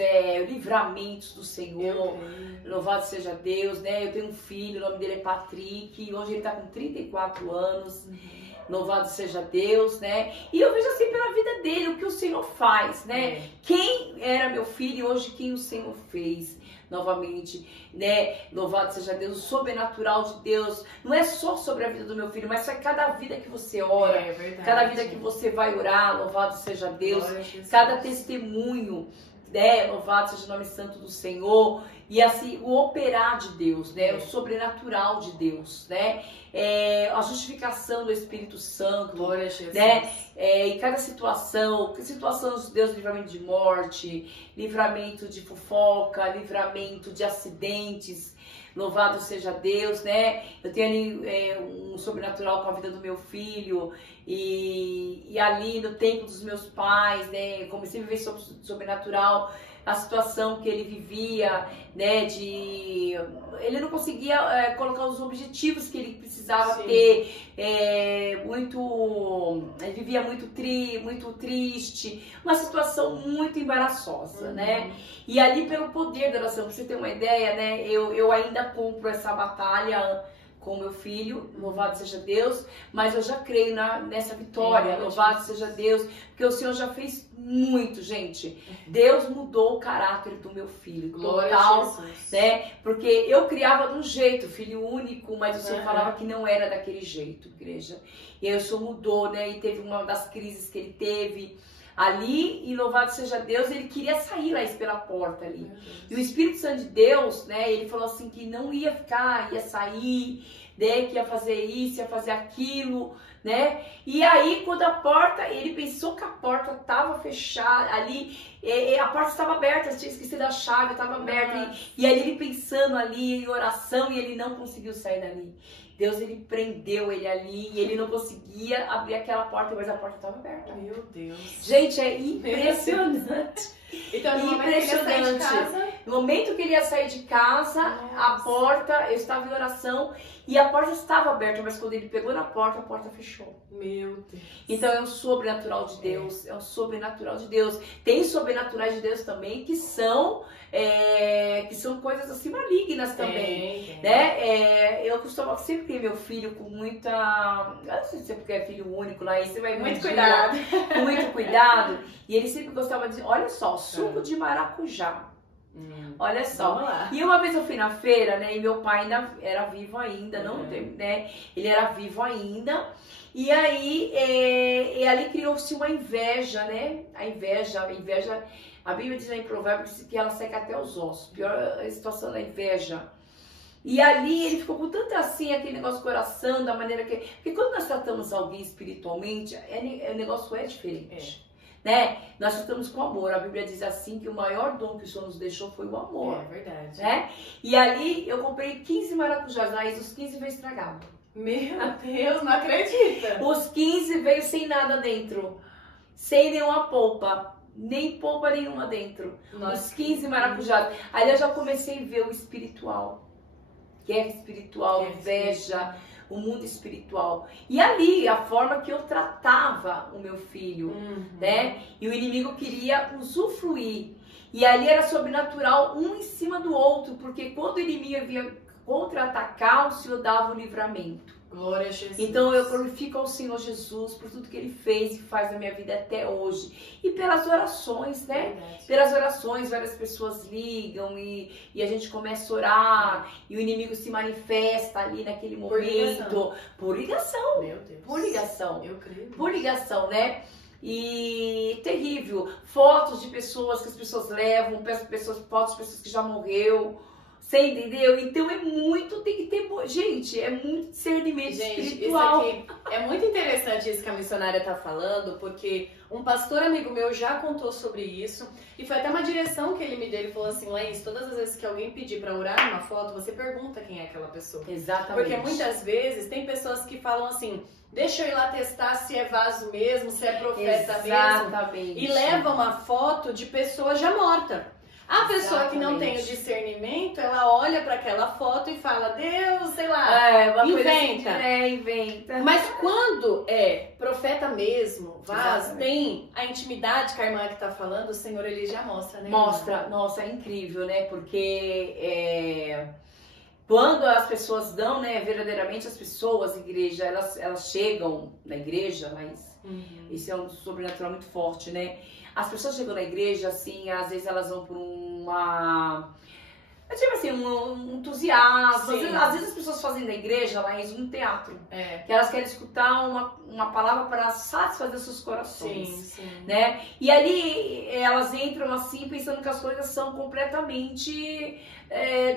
livramentos do Senhor. Louvado seja Deus, né? Eu tenho um filho, o nome dele é Patrick, hoje ele tá com 34 anos. Louvado seja Deus, né? E eu vejo assim pela vida dele, o que o Senhor faz, né? Quem era meu filho e hoje quem o Senhor fez. Novamente, né? Louvado seja Deus, o sobrenatural de Deus não é só sobre a vida do meu filho, mas é cada vida que você ora, cada vida que você vai orar, louvado seja Deus, cada testemunho, né? Louvado seja o nome santo do Senhor. E assim, o operar de Deus, né? O sobrenatural de Deus, né? A justificação do Espírito Santo, glória a Jesus, né? Em cada situação de Deus, livramento de morte, livramento de fofoca, livramento de acidentes. Louvado seja Deus, né? Eu tenho ali uns sobrenatural com a vida do meu filho. E ali no tempo dos meus pais, né, eu comecei a viver sobrenatural, a situação que ele vivia, né, ele não conseguia colocar os objetivos que ele precisava ter, ele vivia muito triste, uma situação muito embaraçosa, né, e ali pelo poder da oração, pra você ter uma ideia, né, eu ainda compro essa batalha com meu filho, louvado seja Deus, mas eu já creio nessa vitória, louvado seja Deus, porque o Senhor já fez muito, gente. Deus mudou o caráter do meu filho, total, né? Porque eu criava de um jeito, filho único, mas o Senhor falava que não era daquele jeito, igreja. E aí o Senhor mudou, né? E teve uma das crises que ele teve ali, e louvado seja Deus, ele queria sair lá pela porta ali. E o Espírito Santo de Deus, né, ele falou assim que não ia ficar, ia sair, né, que ia fazer isso, ia fazer aquilo, né? E aí, quando a porta, ele pensou que a porta estava fechada ali, a porta estava aberta, tinha esquecido a chave, estava aberta, e aí ele pensando ali em oração, e ele não conseguiu sair dali. Deus, ele prendeu ele ali e ele não conseguia abrir aquela porta, mas a porta estava aberta. Meu Deus. Gente, é impressionante. Então, no momento que ele ia sair de casa... No momento que ele ia sair de casa, a porta, eu estava em oração e a porta estava aberta, mas quando ele pegou na porta, a porta fechou. Meu Deus. Então é um sobrenatural de Deus, é um sobrenatural de Deus. Tem sobrenaturais de Deus também que são coisas assim malignas também, né? Eu costumo sempre ter meu filho com muita, eu não sei se é porque é filho único lá, aí você vai muito cuidado, com muito cuidado. E ele sempre gostava de, olha só, suco de maracujá. Olha só, e uma vez eu fui na feira, né, e meu pai ainda era vivo ainda, né, ele era vivo ainda, e aí ali criou-se uma inveja, né, a inveja, a Bíblia diz em Provérbios que ela seca até os ossos, pior a situação da inveja. E ali ele ficou com tanto assim, aquele negócio do coração, da maneira que... Porque quando nós tratamos alguém espiritualmente, o negócio é diferente. Né? Nós tratamos com amor. A Bíblia diz assim que o maior dom que o Senhor nos deixou foi o amor. É verdade. Né? E ali eu comprei 15 maracujás, mas os 15 veio estragado. Meu Deus, não acredita. Os 15 veio sem nada dentro. Sem nenhuma polpa. Nem polpa nenhuma dentro. Nossa, os 15 maracujás. Aí eu já comecei a ver o espiritual. Guerra espiritual, inveja, o mundo espiritual. E ali, a forma que eu tratava o meu filho, né? E o inimigo queria usufruir. E ali era sobrenatural um em cima do outro, porque quando o inimigo vinha contra-atacar, o Senhor dava o livramento. Glória a Jesus. Então eu glorifico ao Senhor Jesus por tudo que Ele fez e faz na minha vida até hoje. E pelas orações, né? Verdade. Pelas orações, várias pessoas ligam e a gente começa a orar e o inimigo se manifesta ali naquele momento. Por ligação. Meu Deus. Por ligação. Eu creio. Por ligação, né? E terrível. Fotos de pessoas que as pessoas levam, fotos de pessoas que já morreu. Você entendeu? Então é muito, tem que ter, gente, é muito discernimento espiritual. Isso aqui é muito interessante isso que a missionária tá falando, porque um pastor amigo meu já contou sobre isso, e foi até uma direção que ele me deu, ele falou assim, Laís, todas as vezes que alguém pedir pra orar uma foto, você pergunta quem é aquela pessoa. Exatamente. Porque muitas vezes tem pessoas que falam assim, deixa eu ir lá testar se é vaso mesmo, se é profeta mesmo, e leva uma foto de pessoa já morta. A pessoa que não tem o discernimento, ela olha para aquela foto e fala, Deus, sei lá, inventa. Inventa. Mas quando é profeta mesmo, tem a intimidade que a irmã que tá falando, o Senhor, ele já mostra, né? Mostra, nossa, é incrível, né? Porque quando as pessoas dão, né, verdadeiramente as pessoas, igreja, elas chegam na igreja, mas isso é um sobrenatural muito forte, né? As pessoas chegam na igreja, assim, às vezes elas vão por tipo assim, um entusiasmo. Às vezes as pessoas fazem da igreja lá um teatro. Que elas querem escutar uma palavra para satisfazer seus corações. Né? E ali elas entram assim, pensando que as coisas são completamente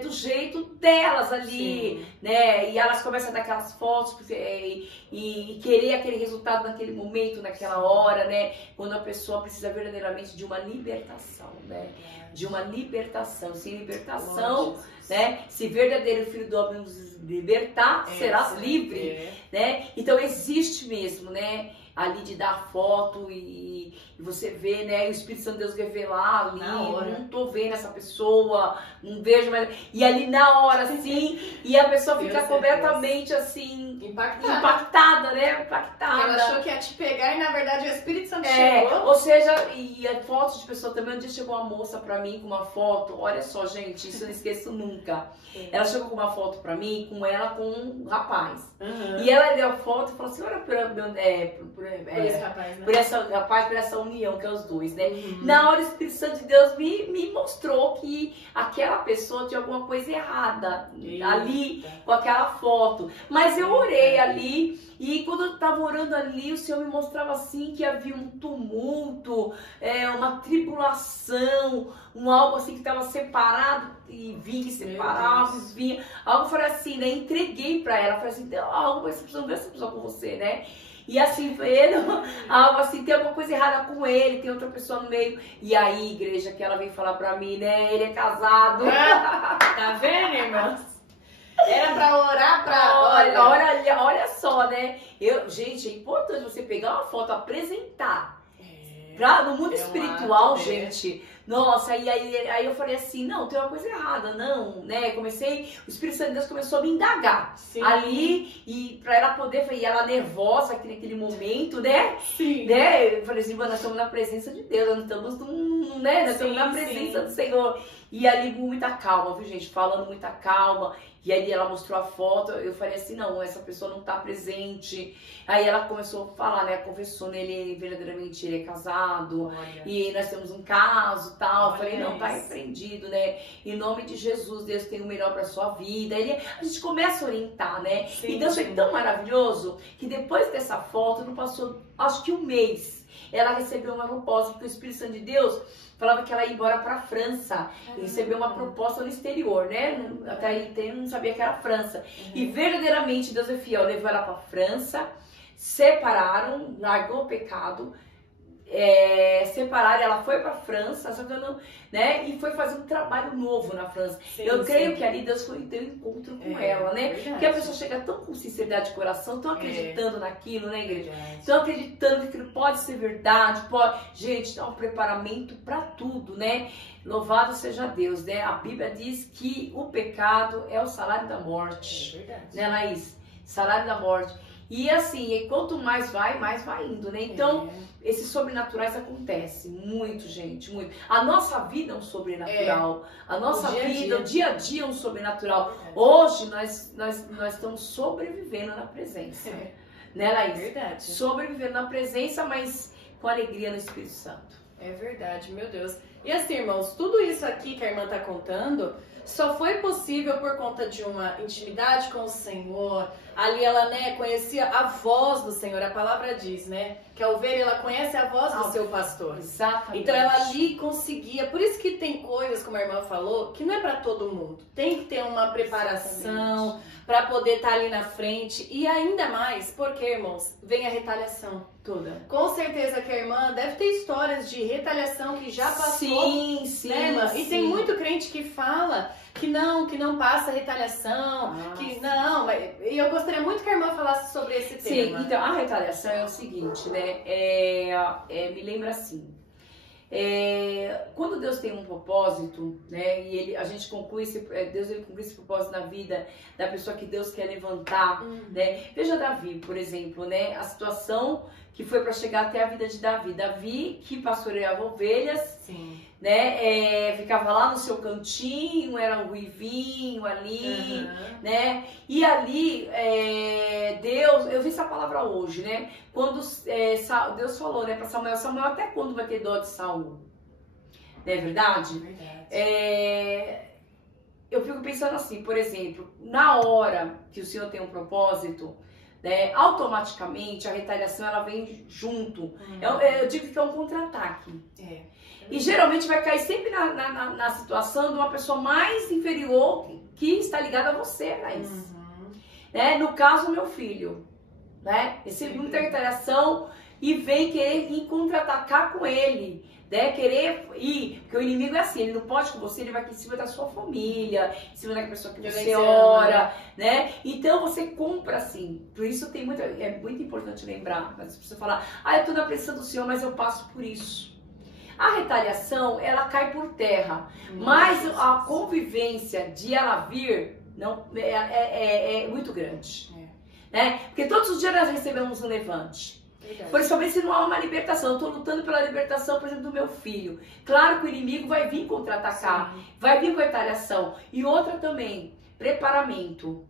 do jeito delas ali, né? E elas começam a dar aquelas fotos e querer aquele resultado naquele momento, naquela hora, né? Quando a pessoa precisa verdadeiramente de uma libertação, né? De uma libertação. Sem libertação, né? Se verdadeiro Filho do Homem nos libertar, serás livre, né? Então existe mesmo, né? Ali de dar foto e você vê, né? O Espírito Santo de Deus revelar ali, não tô vendo essa pessoa, não vejo mais. E ali na hora, assim, e a pessoa fica completamente assim, impactada, né? Impactada. Ela achou que ia te pegar e na verdade o Espírito Santo chegou. Ou seja, e fotos de pessoa também. Um dia chegou uma moça pra mim com uma foto, olha só, gente, isso eu não esqueço nunca. Ela chegou com uma foto pra mim, com ela com um rapaz. E ela deu a foto e falou assim, olha por essa união que é os dois, né? Na hora o Espírito Santo de Deus me mostrou que aquela pessoa tinha alguma coisa errada ali com aquela foto. Mas eu orei ali e quando eu estava orando ali, o Senhor me mostrava assim que havia um tumulto, uma tribulação, algo assim que estava separado e vinha separado, vinha. Algo foi assim, né? Entreguei para ela, falei assim, tem algo, essa pessoa com você, né? E assim, vendo algo assim, tem alguma coisa errada com ele, tem outra pessoa no meio. E aí, igreja, que ela veio falar pra mim, né? Ele é casado. Tá vendo, irmãos? Era pra orar olha só, né? Gente, é importante você pegar uma foto, apresentar. No mundo espiritual, gente. Nossa, aí eu falei assim, não, tem uma coisa errada, não, né? O Espírito Santo de Deus começou a me indagar ali, e pra ela poder, e ela nervosa aqui naquele momento, né? Né? Eu falei assim, mano, nós estamos na presença de Deus, nós não estamos né? Nós estamos na presença do Senhor. E ali com muita calma, viu, gente? Falando muita calma. E aí ela mostrou a foto, eu falei assim, não, essa pessoa não tá presente. Aí ela começou a falar, né, confessou nele, verdadeiramente ele é casado, e nós temos um caso, tal. Eu falei, não, tá repreendido, né, em nome de Jesus, Deus tem o melhor pra sua vida. A gente começa a orientar, né, e Deus foi tão maravilhoso, que depois dessa foto, não passou, acho que um mês, ela recebeu uma proposta, porque o Espírito Santo de Deus falava que ela ia embora para a França, e recebeu uma proposta no exterior, né? Até aí não sabia que era a França. E verdadeiramente Deus é fiel, levou ela para a França, separaram, largou o pecado, separaram, ela foi para a França, só que eu não, né? E foi fazer um trabalho novo na França. Eu creio que ali Deus foi ter um encontro com ela, né? Porque a pessoa chega tão com sinceridade de coração, tão acreditando naquilo, né, igreja? Tão acreditando que aquilo pode ser verdade, pode. Gente, dá um preparamento para tudo, né? Louvado seja Deus, né? A Bíblia diz que o pecado é o salário da morte. É verdade. Né, Laís? Salário da morte. E assim, quanto mais vai indo, né? Então, esses sobrenaturais acontecem muito, gente, muito. A nossa vida é um sobrenatural. A nossa vida, o dia a dia é um sobrenatural. Hoje, nós estamos sobrevivendo na presença. Né, Laís? Verdade. Sobrevivendo na presença, mas com alegria no Espírito Santo. É verdade, meu Deus. E assim, irmãos, tudo isso aqui que a irmã tá contando só foi possível por conta de uma intimidade com o Senhor. Ali ela, né, conhecia a voz do Senhor. A palavra diz, né, que a ovelha, ela conhece a voz do seu pastor. Exatamente. Então ela ali conseguia. Por isso que tem coisas, como a irmã falou, que não é para todo mundo. Tem que ter uma preparação para poder estar ali na frente. E ainda mais, porque, irmãos, vem a retaliação toda. Com certeza que a irmã deve ter histórias de retaliação que já passou. Sim, né, irmã? E tem muito crente que fala que não passa retaliação, que não, e eu gostaria muito que a irmã falasse sobre esse tema. Sim, então a retaliação é o seguinte, né, me lembra assim, quando Deus tem um propósito, né, e a gente conclui Deus conclui esse propósito na vida da pessoa que Deus quer levantar, né, veja Davi, por exemplo, né, a situação que foi para chegar até a vida de Davi que pastoreava ovelhas, sim, né, ficava lá no seu cantinho, era um ruivinho ali, né, e ali Deus, eu vi essa palavra hoje, né, quando Deus falou, né, para Samuel, até quando vai ter dó de Saul? Não é verdade? Eu fico pensando assim, por exemplo, na hora que o Senhor tem um propósito, né, automaticamente a retaliação ela vem junto. Eu digo que é um contra-ataque. E geralmente vai cair sempre na situação de uma pessoa mais inferior que está ligada a você, Laís. Né? No caso, meu filho, né? Recebe muita retaliação e vem querer ir contra-atacar com ele. Né, querer ir, porque o inimigo é assim, ele não pode com você, ele vai aqui em cima da sua família, em cima da pessoa que você ora, né? Então você compra assim, por isso é muito importante lembrar, mas você falar, eu tô na presença do Senhor, mas eu passo por isso. A retaliação, ela cai por terra, mas a convivência de ela vir não, é muito grande, né? Porque todos os dias nós recebemos um levante. Principalmente se não há uma libertação. Eu estou lutando pela libertação, por exemplo, do meu filho. Claro que o inimigo vai vir contra-atacar, vai vir com retaliação. E outra também, preparamento.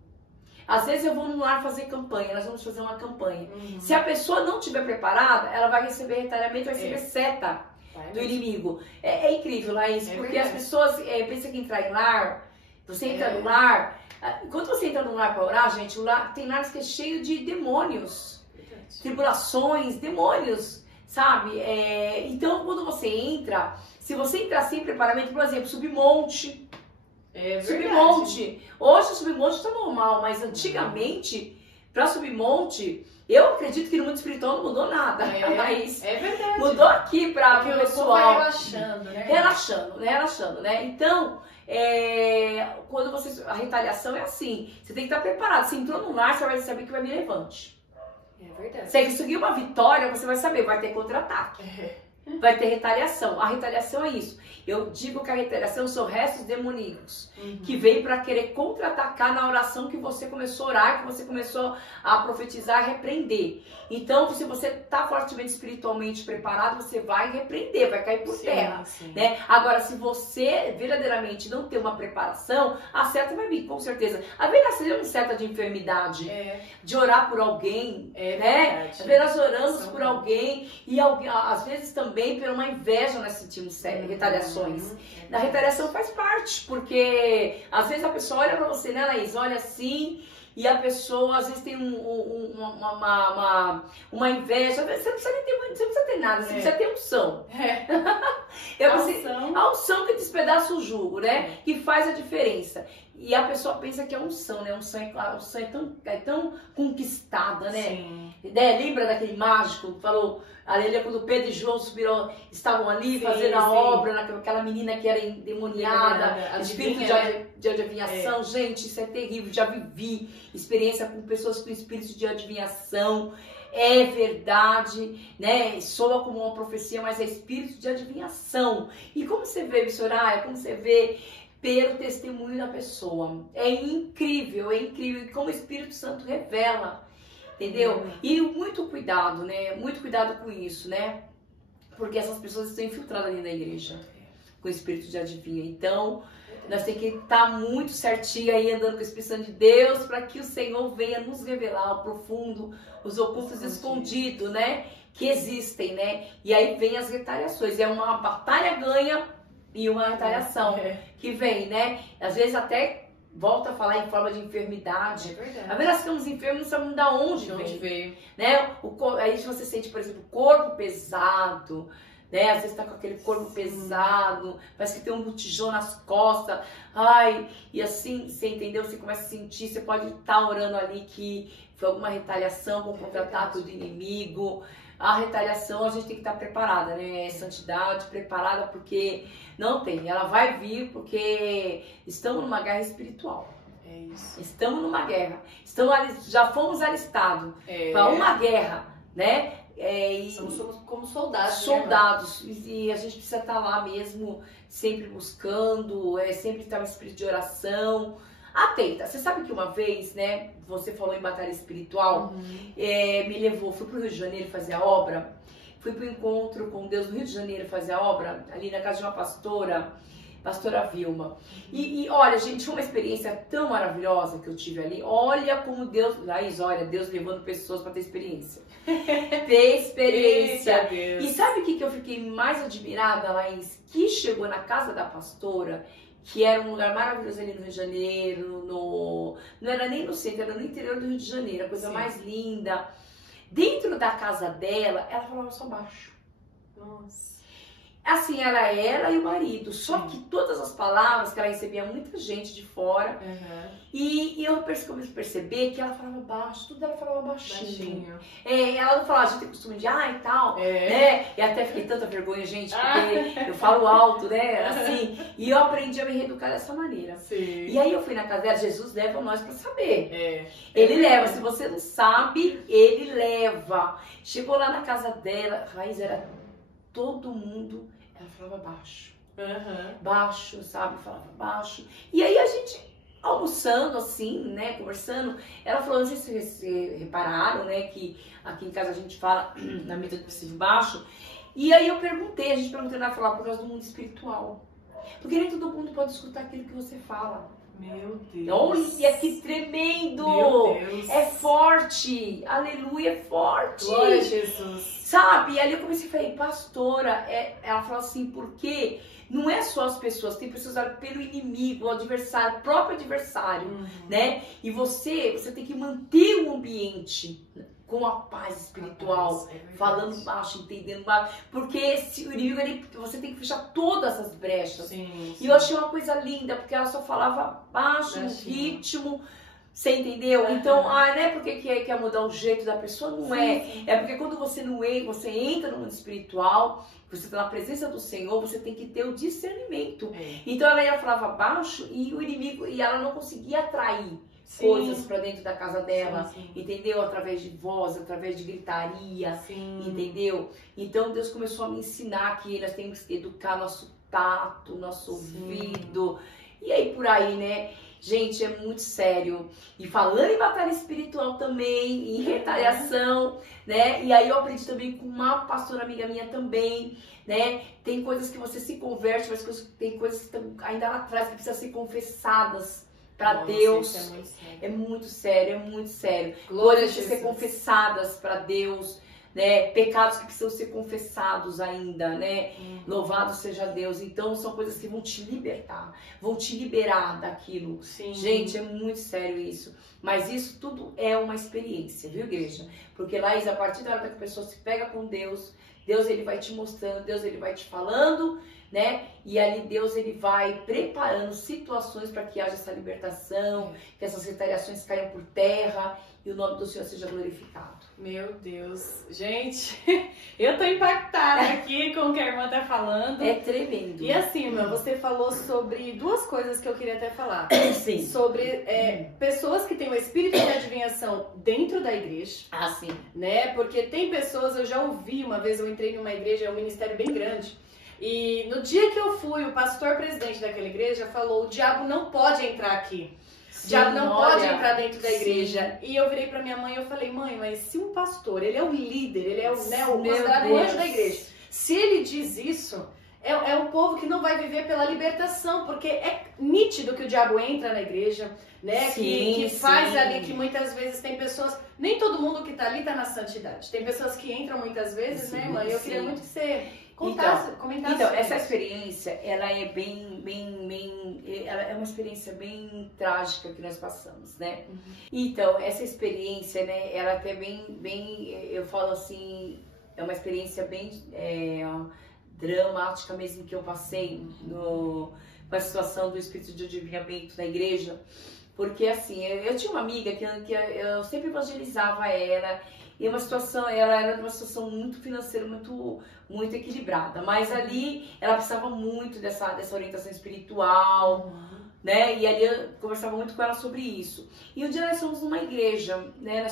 Às vezes eu vou no lar fazer campanha, nós vamos fazer uma campanha. Se a pessoa não estiver preparada, ela vai receber retalhamento, vai receber seta do inimigo. É incrível, Laís, porque as pessoas pensam que entrar em lar, você entra no lar, quando você entra no lar para orar, gente, o lar, tem lares que é cheio de demônios. Tribulações, demônios, sabe? Então, quando você entra, se você entrar sem preparamento, por exemplo, subir monte. Subir monte. Hoje, subir monte está normal, mas antigamente, para subir monte, eu acredito que no mundo espiritual não mudou nada. Mas verdade. Mudou aqui para o pessoal. Relaxando, né? Relaxando, né? Então, quando a retaliação é assim, você tem que estar preparado. Se entrou no lar, você vai saber que vai vir levante. É verdade. Se conseguir uma vitória, você vai saber, vai ter contra-ataque. Vai ter retaliação. A retaliação é isso. Eu digo que a retaliação são restos demoníacos que vêm para querer contra-atacar na oração que você começou a orar, que você começou a profetizar, a repreender. Então, se você está fortemente espiritualmente preparado, você vai repreender, vai cair por terra. Né? Agora, se você verdadeiramente não tem uma preparação, a seta vai vir, com certeza. Às vezes nós temos seta de enfermidade, de orar por alguém, né? Às vezes nós oramos por alguém e às vezes também por uma inveja nós sentimos retaliações. Da retaliação faz parte, porque às vezes a pessoa olha pra você, né, Laís? Olha assim, e a pessoa às vezes tem uma inveja. Você não precisa nem ter, você não precisa ter nada, você precisa ter unção. A unção que despedaça o jugo, né? Que faz a diferença. E a pessoa pensa que é unção, né? A unção é tão conquistada, né? Lembra daquele mágico que falou, quando Pedro e João estavam ali fazendo a obra, naquela menina que era endemoniada, espírito de adivinhação. Gente, isso é terrível, já vivi experiência com pessoas com espírito de adivinhação. É verdade, né? Soa como uma profecia, mas é espírito de adivinhação. E como você vê, missionária, como você vê pelo testemunho da pessoa. É incrível, e como o Espírito Santo revela, entendeu? E muito cuidado, né? Muito cuidado com isso, né? Porque essas pessoas estão infiltradas ali na igreja, com o espírito de adivinha. Então, nós temos que estar muito certinho aí, andando com o Espírito Santo de Deus, para que o Senhor venha nos revelar o profundo, os ocultos escondidos, né? Que existem, né? E aí vem as retaliações. É uma batalha ganha e uma retaliação que vem, né? Às vezes até volta a falar em forma de enfermidade. Às vezes nós ficamos enfermos, não sabemos de onde veio. Né? Aí você sente, por exemplo, o corpo pesado, né? Às vezes tá com aquele corpo pesado, parece que tem um botijão nas costas. E assim, você entendeu? Você começa a sentir, você pode estar orando ali que foi alguma retaliação com o contra-ataque do inimigo. A retaliação a gente tem que estar preparada, né? Santidade, preparada, porque não tem. Ela vai vir porque estamos numa guerra espiritual. É isso. Estamos numa guerra. Já fomos alistados para uma guerra, né? Somos como soldados. Soldados. E a gente precisa estar lá mesmo, sempre buscando, sempre estar no espírito de oração. Atenta. Você sabe que uma vez, né, você falou em batalha espiritual, fui pro Rio de Janeiro fazer a obra, fui pro encontro com Deus no Rio de Janeiro fazer a obra, ali na casa de uma pastora Vilma. E olha, gente, foi uma experiência tão maravilhosa que eu tive ali. Olha como Deus, Laís, olha, Deus levando pessoas para ter experiência. Ter experiência. Eita, e sabe o que eu fiquei mais admirada, Laís? Que chegou na casa da pastora que era um lugar maravilhoso ali no Rio de Janeiro, não era nem no centro, era no interior do Rio de Janeiro, a coisa Sim. mais linda. Dentro da casa dela, ela falava só baixo. Nossa. Assim, era ela e o marido, só que todas as palavras, que ela recebia muita gente de fora, e eu comecei a perceber que ela falava baixo, tudo ela falava baixinho. Ela não falava, a gente tem costume de e tal, né? E até fiquei tanta vergonha, gente, porque eu falo alto, né? Assim, e eu aprendi a me reeducar dessa maneira. Sim. E aí eu fui na casa dela, Jesus leva nós pra saber. Ele leva, se você não sabe, ele leva. Chegou lá na casa dela, Raiz, era todo mundo, ela falava baixo. Baixo, sabe? Falava baixo. E aí a gente almoçando assim, né? Conversando, ela falou, não sei se vocês repararam, né? Que aqui em casa a gente fala na medida do possível baixo. E aí a gente perguntou, ela falou por causa do mundo espiritual. Porque nem todo mundo pode escutar aquilo que você fala. Meu Deus. Olha que tremendo! Meu Deus. É forte! Aleluia, é forte! Glória a Jesus. Sabe? E ali eu comecei a falar, pastora, ela falou assim, porque não é só as pessoas, tem pessoas pelo inimigo, o adversário, o próprio adversário, né? E você tem que manter o ambiente com a paz espiritual, falando baixo, entendendo baixo, porque se o inimigo, você tem que fechar todas as brechas. Sim. E eu achei uma coisa linda, porque ela só falava baixo, no ritmo, você entendeu? Então, não é porque quer mudar o jeito da pessoa, não é. É porque quando você você entra no mundo espiritual, você está na presença do Senhor, você tem que ter o discernimento. Então ela falava baixo e o inimigo, e ela não conseguia atrair coisas para dentro da casa dela, entendeu? Através de voz, através de gritaria, entendeu? Então Deus começou a me ensinar que nós temos que educar nosso tato, nosso ouvido, e aí por aí, né? Gente, é muito sério. E falando em batalha espiritual também, em retaliação, né? E aí eu aprendi também com uma pastora amiga minha também, né? Tem coisas que você se converte, mas tem coisas que estão ainda lá atrás que precisam ser confessadas para Deus. Isso é muito sério. É muito sério. Glória Coisas que ser confessadas para Deus, né? Pecados que precisam ser confessados ainda, né? Louvado seja Deus. Então são coisas que vão te libertar, vão te liberar daquilo. Gente, é muito sério isso. Mas isso tudo é uma experiência, viu, igreja? Porque, Laís, a partir da hora que a pessoa se pega com Deus, Deus ele vai te mostrando, Deus ele vai te falando, né? E ali Deus ele vai preparando situações para que haja essa libertação, que essas retaliações caiam por terra e o nome do Senhor seja glorificado. Meu Deus, gente, eu tô impactada aqui com o que a irmã tá falando. É tremendo. E assim, irmã, você falou sobre duas coisas que eu queria até falar. Sim. Sobre pessoas que têm o espírito de adivinhação dentro da igreja. Sim. Né? Porque tem pessoas, eu já ouvi uma vez, eu entrei numa igreja, é um ministério bem grande. E no dia que eu fui, o pastor presidente daquela igreja falou, o diabo não pode entrar aqui. O diabo não pode entrar dentro da igreja. E eu virei pra minha mãe e eu falei, mãe, mas se um pastor, ele é o líder, ele é o considerado anjo da igreja. Se ele diz isso, é um povo que não vai viver pela libertação, porque é nítido que o diabo entra na igreja, né? Que faz ali, que muitas vezes tem pessoas, nem todo mundo que tá ali tá na santidade. Tem pessoas que entram muitas vezes, né, mãe? Eu queria muito que você comentasse então essa experiência, ela é ela é uma experiência bem trágica que nós passamos, né? Então, essa experiência, né, ela até eu falo assim, é uma experiência bem dramática mesmo que eu passei com a situação do espírito de adivinhamento na igreja, porque assim, eu tinha uma amiga que eu sempre evangelizava ela, e ela era numa situação muito financeira, muito equilibrada, mas ali ela precisava muito dessa orientação espiritual, né? E ali eu conversava muito com ela sobre isso. E um dia nós fomos numa igreja, né?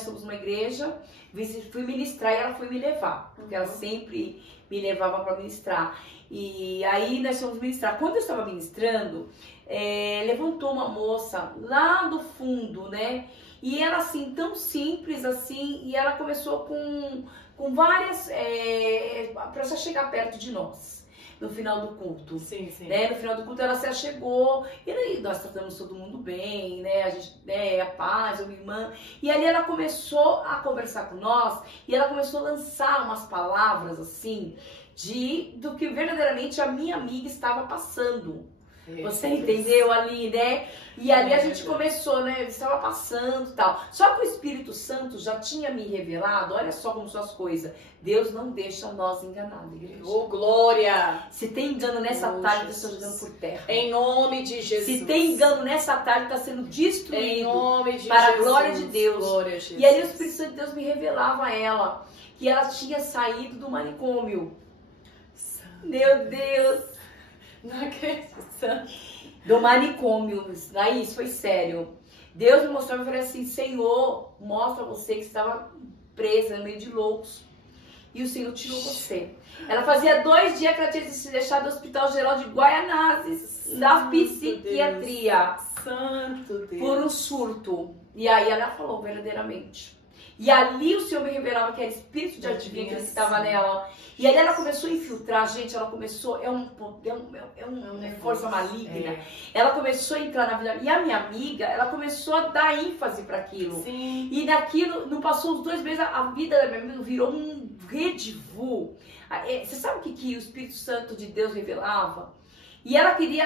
Fui ministrar e ela foi me levar, porque ela sempre me levava para ministrar. E aí nós fomos ministrar. Quando eu estava ministrando, levantou uma moça lá do fundo, né? E ela assim, tão simples assim, e ela começou com várias, para já chegar perto de nós, no final do culto. Sim. Né? No final do culto ela se achegou, e aí nós tratamos todo mundo bem, né? A gente, a paz, uma irmã. E ali ela começou a conversar com nós, e ela começou a lançar umas palavras assim, do que verdadeiramente a minha amiga estava passando. Você entendeu ali, né? E ali a gente começou, né? Ele estava passando e tal. Só que o Espírito Santo já tinha me revelado, olha só como são as coisas. Deus não deixa nós enganados, igreja. Oh, glória! Se tem engano nessa tarde, Deus está jogando por terra. Em nome de Jesus. Se tem engano nessa tarde, está sendo destruído. Em nome de para Jesus. a glória de Deus. Glória a Jesus. E aí o Espírito Santo de Deus me revelava a ela que ela tinha saído do manicômio. Meu Deus! Não acredito. Do manicômio, Laís, foi sério. Deus me mostrou e falei assim, Senhor, mostra você que estava presa no meio de loucos. E o Senhor tirou você. Ela fazia 2 dias que ela tinha se deixado no Hospital Geral de Guaianazes, na psiquiatria. Santo Deus. Por um surto. E aí ela falou verdadeiramente. E ali o Senhor me revelava que era espírito de adivinha que estava nela. E aí ela começou a infiltrar, gente, ela começou, é uma força maligna. Ela começou a entrar na vida. E a minha amiga, ela começou a dar ênfase para aquilo. Sim. E naquilo, não passou os 2 meses, a vida da minha amiga virou um redivu. Você sabe o que o Espírito Santo de Deus revelava? E ela queria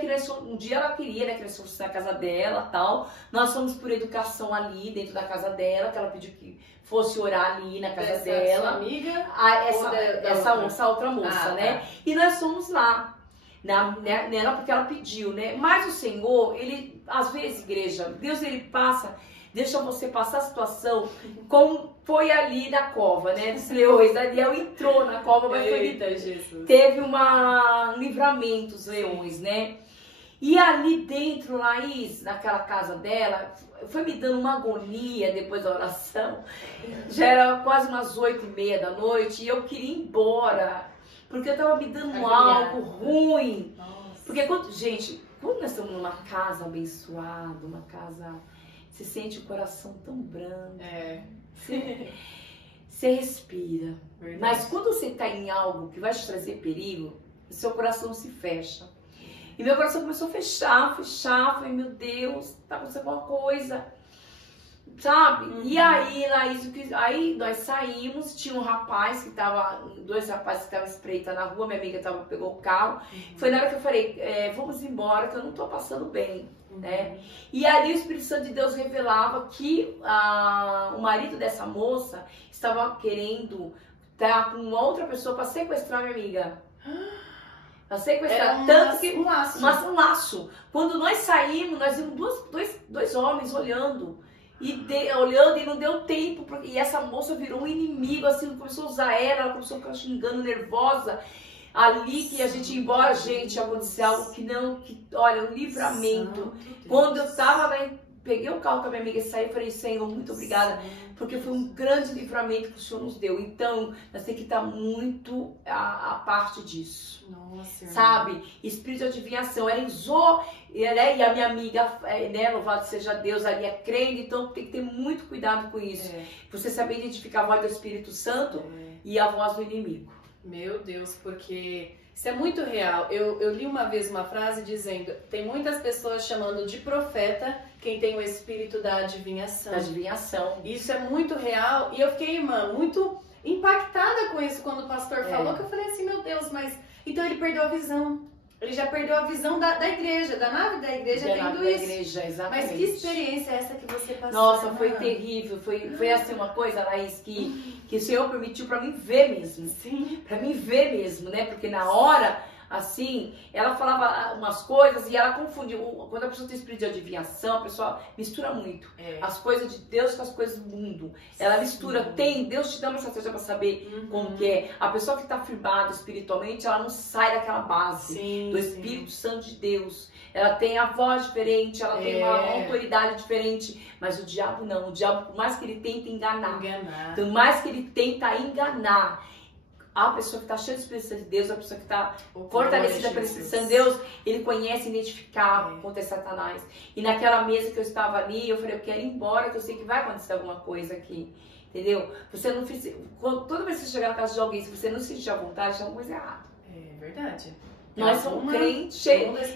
que nós, um dia ela queria, né, que nós fôssemos na casa dela, tal. Nós fomos por educação ali, dentro da casa dela, que ela pediu que fosse orar ali na casa dela. Sua amiga? Essa outra moça, né? Tá. E nós fomos lá, nela, porque ela pediu, né? Mas o Senhor, ele, às vezes, igreja, Deus, ele passa, deixa você passar a situação como foi ali na cova, né? Dos leões. Daniel entrou na cova, mas teve um livramento, os leões, né? E ali dentro, Laís, naquela casa dela, foi me dando uma agonia depois da oração. Já era quase umas 8h30 da noite e eu queria ir embora, porque eu tava me dando algo ruim. Nossa. Porque, gente, quando nós estamos numa casa abençoada, uma casa... Você sente o coração tão branco. Você respira. Verdade. Mas quando você está em algo que vai te trazer perigo, o seu coração se fecha. E meu coração começou a fechar. Falei, meu Deus, tá acontecendo alguma coisa. Sabe? Uhum. E aí, Laís, aí nós saímos, tinha um rapaz que tava, 2 rapazes que estavam espreitando na rua, minha amiga pegou o carro. Uhum. Foi na hora que eu falei, vamos embora, que eu não tô passando bem. Né? E ali o Espírito Santo de Deus revelava que o marido dessa moça estava querendo estar com uma outra pessoa para sequestrar minha amiga. Para sequestrar, tanto que um laço. Quando nós saímos, nós vimos dois homens olhando. Olhando e não deu tempo, e essa moça virou um inimigo, assim, começou a usar ela começou a ficar xingando, nervosa. Ali que a gente ia embora, gente, aconteceu algo olha, um livramento. Quando eu tava lá, peguei o carro com a minha amiga e saí, falei, Senhor, muito obrigada, porque foi um grande livramento que o Senhor nos deu. Então, nós temos que estar muito a parte disso. Nossa, sabe? Espírito de adivinhação. Ela usou, né? E a minha amiga, né? Louvado seja Deus, ali é crente, então tem que ter muito cuidado com isso. Você saber identificar a voz do Espírito Santo e a voz do inimigo. Meu Deus, porque isso é muito real. Eu li uma vez uma frase dizendo, tem muitas pessoas chamando de profeta quem tem o espírito da adivinhação. Isso é muito real. E eu fiquei, irmã, muito impactada com isso quando o pastor falou, que eu falei assim, meu Deus, mas então ele perdeu a visão. Ele já perdeu a visão da igreja, da nave da igreja, tendo isso. Igreja, exatamente. Mas que experiência é essa que você passou? Nossa, foi terrível. Foi assim uma coisa, Laís, que o Senhor permitiu pra mim ver mesmo. Sim. Pra mim ver mesmo, né? Porque na hora, assim, ela falava umas coisas e ela confundiu. Quando a pessoa tem espírito de adivinhação, a pessoa mistura muito as coisas de Deus com as coisas do mundo. Ela mistura, Deus te dá uma estratégia pra saber como que é. A pessoa que tá firmada espiritualmente, ela não sai daquela base do Espírito Santo de Deus. Ela tem a voz diferente, ela tem uma autoridade diferente, mas o diabo não. O diabo, por mais que ele tenta enganar. Por mais que ele tenta enganar, a pessoa que está cheia do Espírito Santo de Deus, a pessoa que está fortalecida pelo Espírito Santo de Deus, ele conhece, identificar contra Satanás. E naquela mesa que eu estava ali, eu falei, eu quero ir embora, que eu sei que vai acontecer alguma coisa aqui. Entendeu? Você não fez, toda vez que você chegar na casa de alguém, se você não se sentir à vontade, tem alguma coisa errada. É verdade. Nós somos crentes,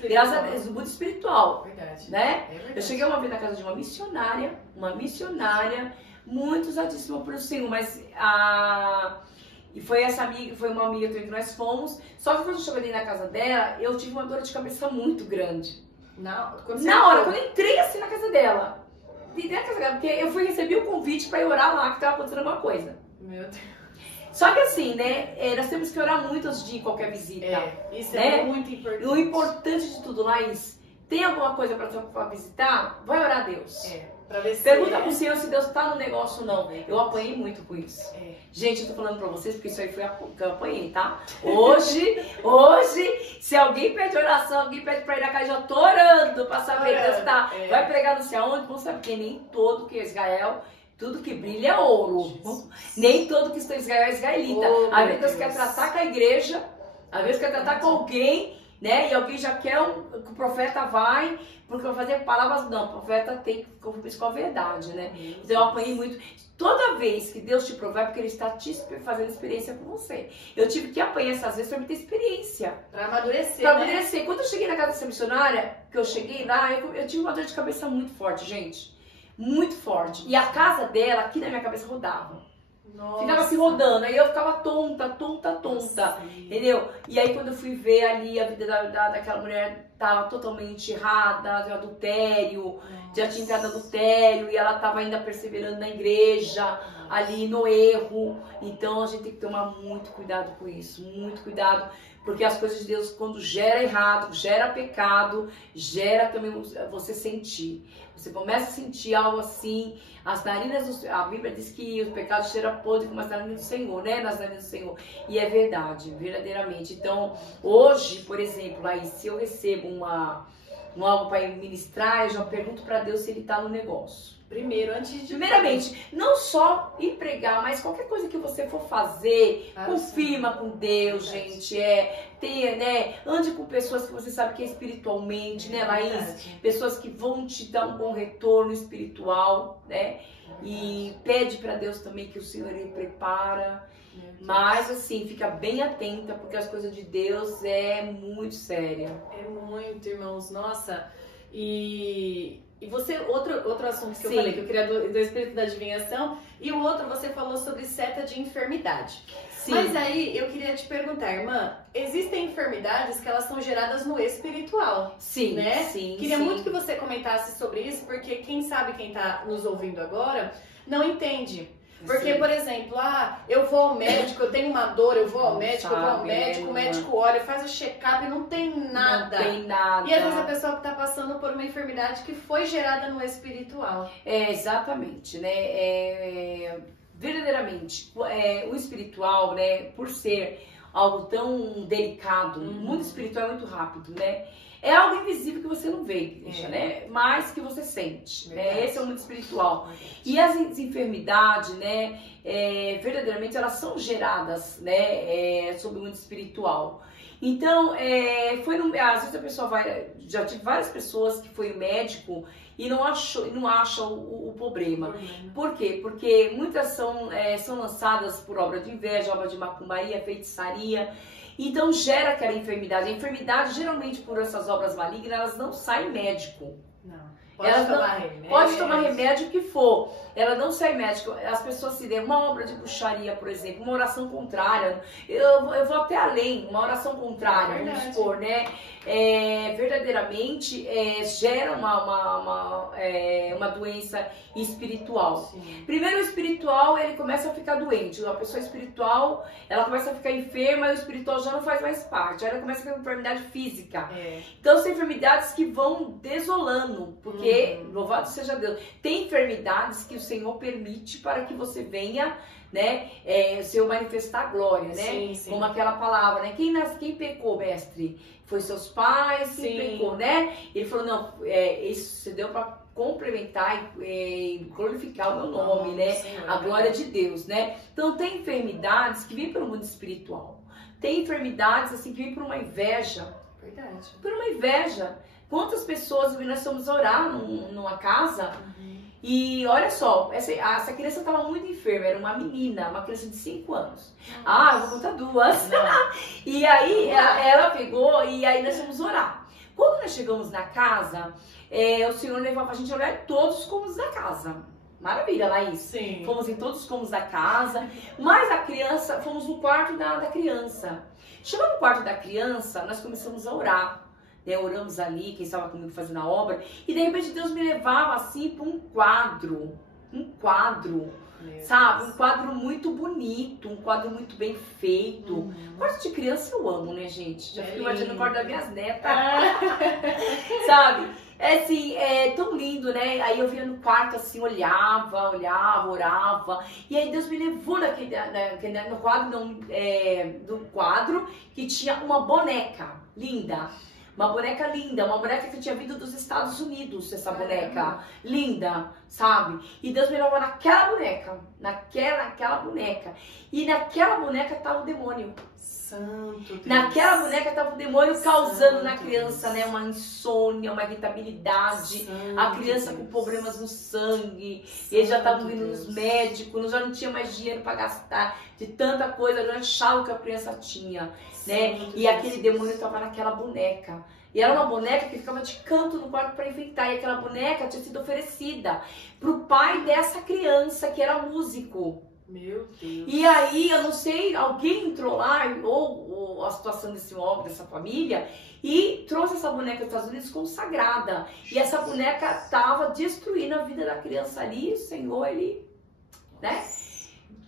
graças a Deus, mundo espiritual. Verdade. Né? Eu cheguei uma vez na casa de uma missionária, muito usadíssima pelo Senhor, mas E foi essa amiga, foi uma amiga também que nós fomos. Só que quando eu cheguei na casa dela, eu tive uma dor de cabeça muito grande. Na hora, quando eu entrei assim na casa dela. Entrei na casa dela, porque eu fui receber o convite pra ir orar lá, que tava acontecendo alguma coisa. Meu Deus. Só que assim, né, nós temos que orar muito antes de ir em qualquer visita. Isso né? é muito importante. O importante de tudo, Laís, tem alguma coisa pra visitar? Vai orar a Deus. Pra ver se Pergunta pro Senhor se Deus tá no negócio ou não. Eu apanhei muito com isso. Gente, eu tô falando pra vocês porque isso aí foi que eu apanhei, tá? Hoje, se alguém pede oração, alguém pede pra ir na casa, eu já tô orando pra saber que Deus tá. Vai pregar não sei aonde, não sabe, porque nem todo que é Israel, tudo que brilha é ouro. Jesus. Nem todo que está em Israel é israelita. Às vezes Deus quer tratar com a igreja, às vezes quer tratar com alguém, né? E alguém já quer que o profeta vai, porque vai fazer palavras. Não, o profeta tem que compromisso com a verdade, né? Então eu apanhei muito. Toda vez que Deus te provar, é porque Ele está te fazendo experiência com você. Eu tive que apanhar essas vezes para me ter experiência. Para amadurecer. Para amadurecer. Quando eu cheguei na casa dessa missionária, que eu cheguei lá, eu tive uma dor de cabeça muito forte, gente. Muito forte. E a casa dela, aqui na minha cabeça, rodava. Nossa. Ficava assim rodando. Aí eu ficava tonta. Entendeu? E aí quando eu fui ver ali, a vida daquela mulher tava totalmente errada, de adultério, já tinha entrado adultério, e ela tava ainda perseverando na igreja, ali no erro. Então a gente tem que tomar muito cuidado com isso, muito cuidado. Porque as coisas de Deus, quando gera errado, gera pecado, gera também você sentir. Você começa a sentir algo assim, as narinas, a Bíblia diz que os pecados cheiram podre como as narinas do Senhor, né? Nas narinas do Senhor. E é verdade, verdadeiramente. Então, hoje, por exemplo, aí, se eu recebo algo para ministrar, eu já pergunto para Deus se Ele está no negócio. Primeiramente, não só ir pregar, mas qualquer coisa que você for fazer, confirma com Deus, gente. Ande com pessoas que você sabe que é espiritualmente, né, Laís? Pessoas que vão te dar um bom retorno espiritual, né? E pede para Deus também que o Senhor Ele prepara. Mas assim, fica bem atenta, porque as coisas de Deus é muito séria. É muito, irmãos. Nossa, E você, outro assunto que eu falei, que eu queria do espírito da adivinhação, e o outro você falou sobre seta de enfermidade. Sim. Mas aí eu queria te perguntar, irmã, existem enfermidades que elas são geradas no espiritual, sim, né? Sim, queria muito que você comentasse sobre isso, porque quem sabe, quem tá nos ouvindo agora, não entende. Porque, por exemplo, eu vou ao médico, eu tenho uma dor, eu vou ao médico, o médico olha, faz o check-up e não tem nada. Não tem nada. E às vezes a pessoa está passando por uma enfermidade que foi gerada no espiritual. Exatamente, né? Verdadeiramente, o espiritual, né, por ser algo tão delicado, o mundo espiritual é muito rápido, né? É algo invisível que você não vê, né? Mas que você sente. Esse é o mundo espiritual. E as enfermidades, né? Verdadeiramente elas são geradas, né? Sobre o mundo espiritual. Então, às vezes a pessoa vai. Já tive várias pessoas que foi médico e não acham o problema. Por quê? Porque muitas são lançadas por obra de inveja, obra de macumbaria, feitiçaria. Então gera aquela enfermidade. A enfermidade, geralmente por essas obras malignas, elas não saem médico. Não. Pode tomar remédio que for. Ela não sai médico. As pessoas se dêem uma obra de bruxaria, por exemplo, uma oração contrária. Eu vou até além, uma oração contrária, vamos supor, né? Verdadeiramente gera uma doença espiritual. Sim. Primeiro, o espiritual, ele começa a ficar doente. A pessoa espiritual, ela começa a ficar enferma e o espiritual já não faz mais parte. Aí ela começa a ter uma enfermidade física. Então, são enfermidades que vão desolando, porque, louvado seja Deus, tem enfermidades que o Senhor permite para que você venha, né, o Senhor manifestar a glória, né? Sim, sim. Como aquela palavra, né? Quem pecou, mestre? Foi seus pais, quem pecou, né? Ele falou, não, isso você deu para complementar e glorificar o meu nome, né? Senhor, a glória de Deus, né? Então tem enfermidades que vêm pelo mundo espiritual. Tem enfermidades assim que vêm por uma inveja. Verdade. Por uma inveja. Quantas pessoas nós fomos orar numa casa e olha só, essa criança estava muito enferma, era uma menina, uma criança de 5 anos. Eu vou contar 2. E aí ela pegou e aí nós fomos orar. Quando nós chegamos na casa, o Senhor levou pra gente orar todos os cômodos da casa. Maravilha, Laís. Sim. Fomos em todos os cômodos da casa, mas a criança, fomos no quarto da criança. Chegando no quarto da criança, nós começamos a orar. Né? Oramos ali, quem estava comigo fazendo a obra, e de repente Deus me levava assim para um quadro, sabe? Um quadro muito bonito, um quadro muito bem feito. Quarto de criança eu amo, né, gente? Já fico imaginando o quarto das minhas netas. Sabe? É assim, é tão lindo, né? Aí eu via no quarto assim, olhava, orava. E aí Deus me levou no quadro, do quadro que tinha uma boneca linda. Uma boneca linda, uma boneca que tinha vindo dos Estados Unidos, essa boneca linda, sabe? E Deus me levou naquela boneca, naquela boneca. E naquela boneca tava o demônio. Santo Deus. Naquela boneca estava o demônio causando na criança, né, uma insônia, uma irritabilidade. Santo a criança Deus. com problemas no sangue. Eles já estavam indo Deus. nos médicos, já não tinha mais dinheiro para gastar de tanta coisa, eu achava que a criança tinha, né? Santo E Deus. aquele demônio estava naquela boneca. E era uma boneca que ficava de canto no quarto para enfeitar. E aquela boneca tinha sido oferecida pro pai dessa criança que era músico. Meu Deus. E aí, eu não sei, alguém entrou lá, ou a situação desse homem, dessa família, e trouxe essa boneca dos Estados Unidos consagrada. E essa boneca estava destruindo a vida da criança ali, o Senhor, ele, né?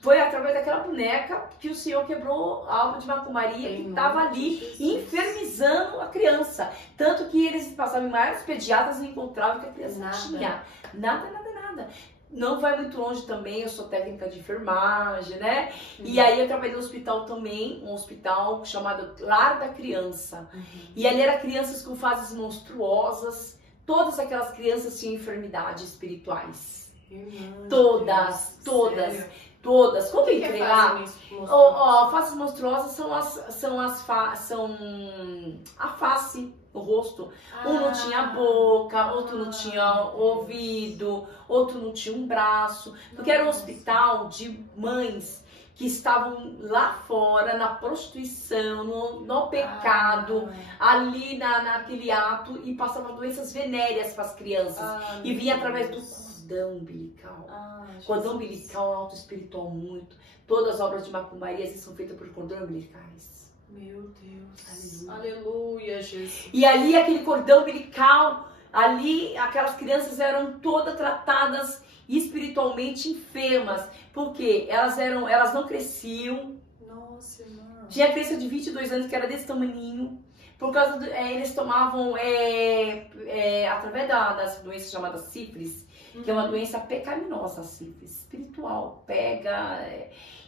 Foi através daquela boneca que o Senhor quebrou a alma de macumbaria que estava ali infernizando a criança. Tanto que eles passavam em maiores pediatras e encontravam que a criança não tinha nada. Não vai muito longe também, eu sou técnica de enfermagem, né? E aí eu trabalhei no hospital também, um hospital chamado Lar da Criança. E ali eram crianças com fases monstruosas, todas aquelas crianças tinham enfermidades espirituais. Todas. Quando eu entrei lá, faces monstruosas são a face, o rosto. Um não tinha boca, outro não tinha ouvido, outro não tinha um braço. Porque era um hospital de mães que estavam lá fora, na prostituição, no pecado, ali naquele ato, e passavam doenças venéreas para as crianças. E vinha através do cordão umbilical. Cordão umbilical é um alto espiritual muito. Todas as obras de macumbaria são feitas por cordão umbilicais. Meu Deus. Aleluia, Jesus. E ali, aquele cordão umbilical, ali, aquelas crianças eram todas tratadas espiritualmente enfermas. Porque elas não cresciam. Nossa, irmã. Tinha criança de 22 anos que era desse tamaninho. Por causa eles tomavam, através das doenças chamadas sífilis, que é uma doença pecaminosa, sífilis, espiritual, pega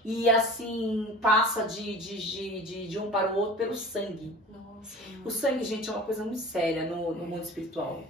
e assim passa de um para o outro pelo sangue. Nossa, o sangue, gente, é uma coisa muito séria no mundo espiritual.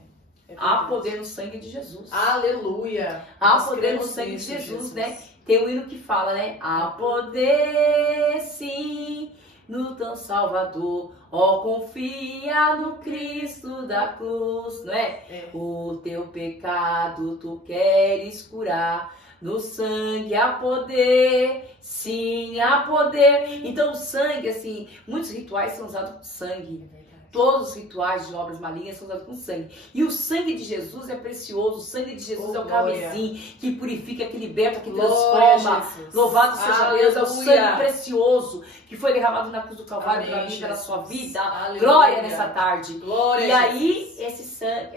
Há poder no sangue de Jesus. Aleluia. Há poder no sangue de Jesus, né? Tem um hino que fala, né? Há poder, sim, no teu Salvador, ó, confia no Cristo da cruz, não é? O teu pecado tu queres curar, no sangue há poder, sim, há poder. Então o sangue, assim, muitos rituais são usados com sangue. Todos os rituais de obras malignas são usados com sangue. E o sangue de Jesus é precioso. O sangue de Jesus é o carmesim que purifica, que liberta, que transforma. Louvado seja Deus. É o sangue precioso que foi derramado na cruz do Calvário para mim, pela sua vida. Aleluia. Glória nessa tarde. Glória. E aí, esse sangue,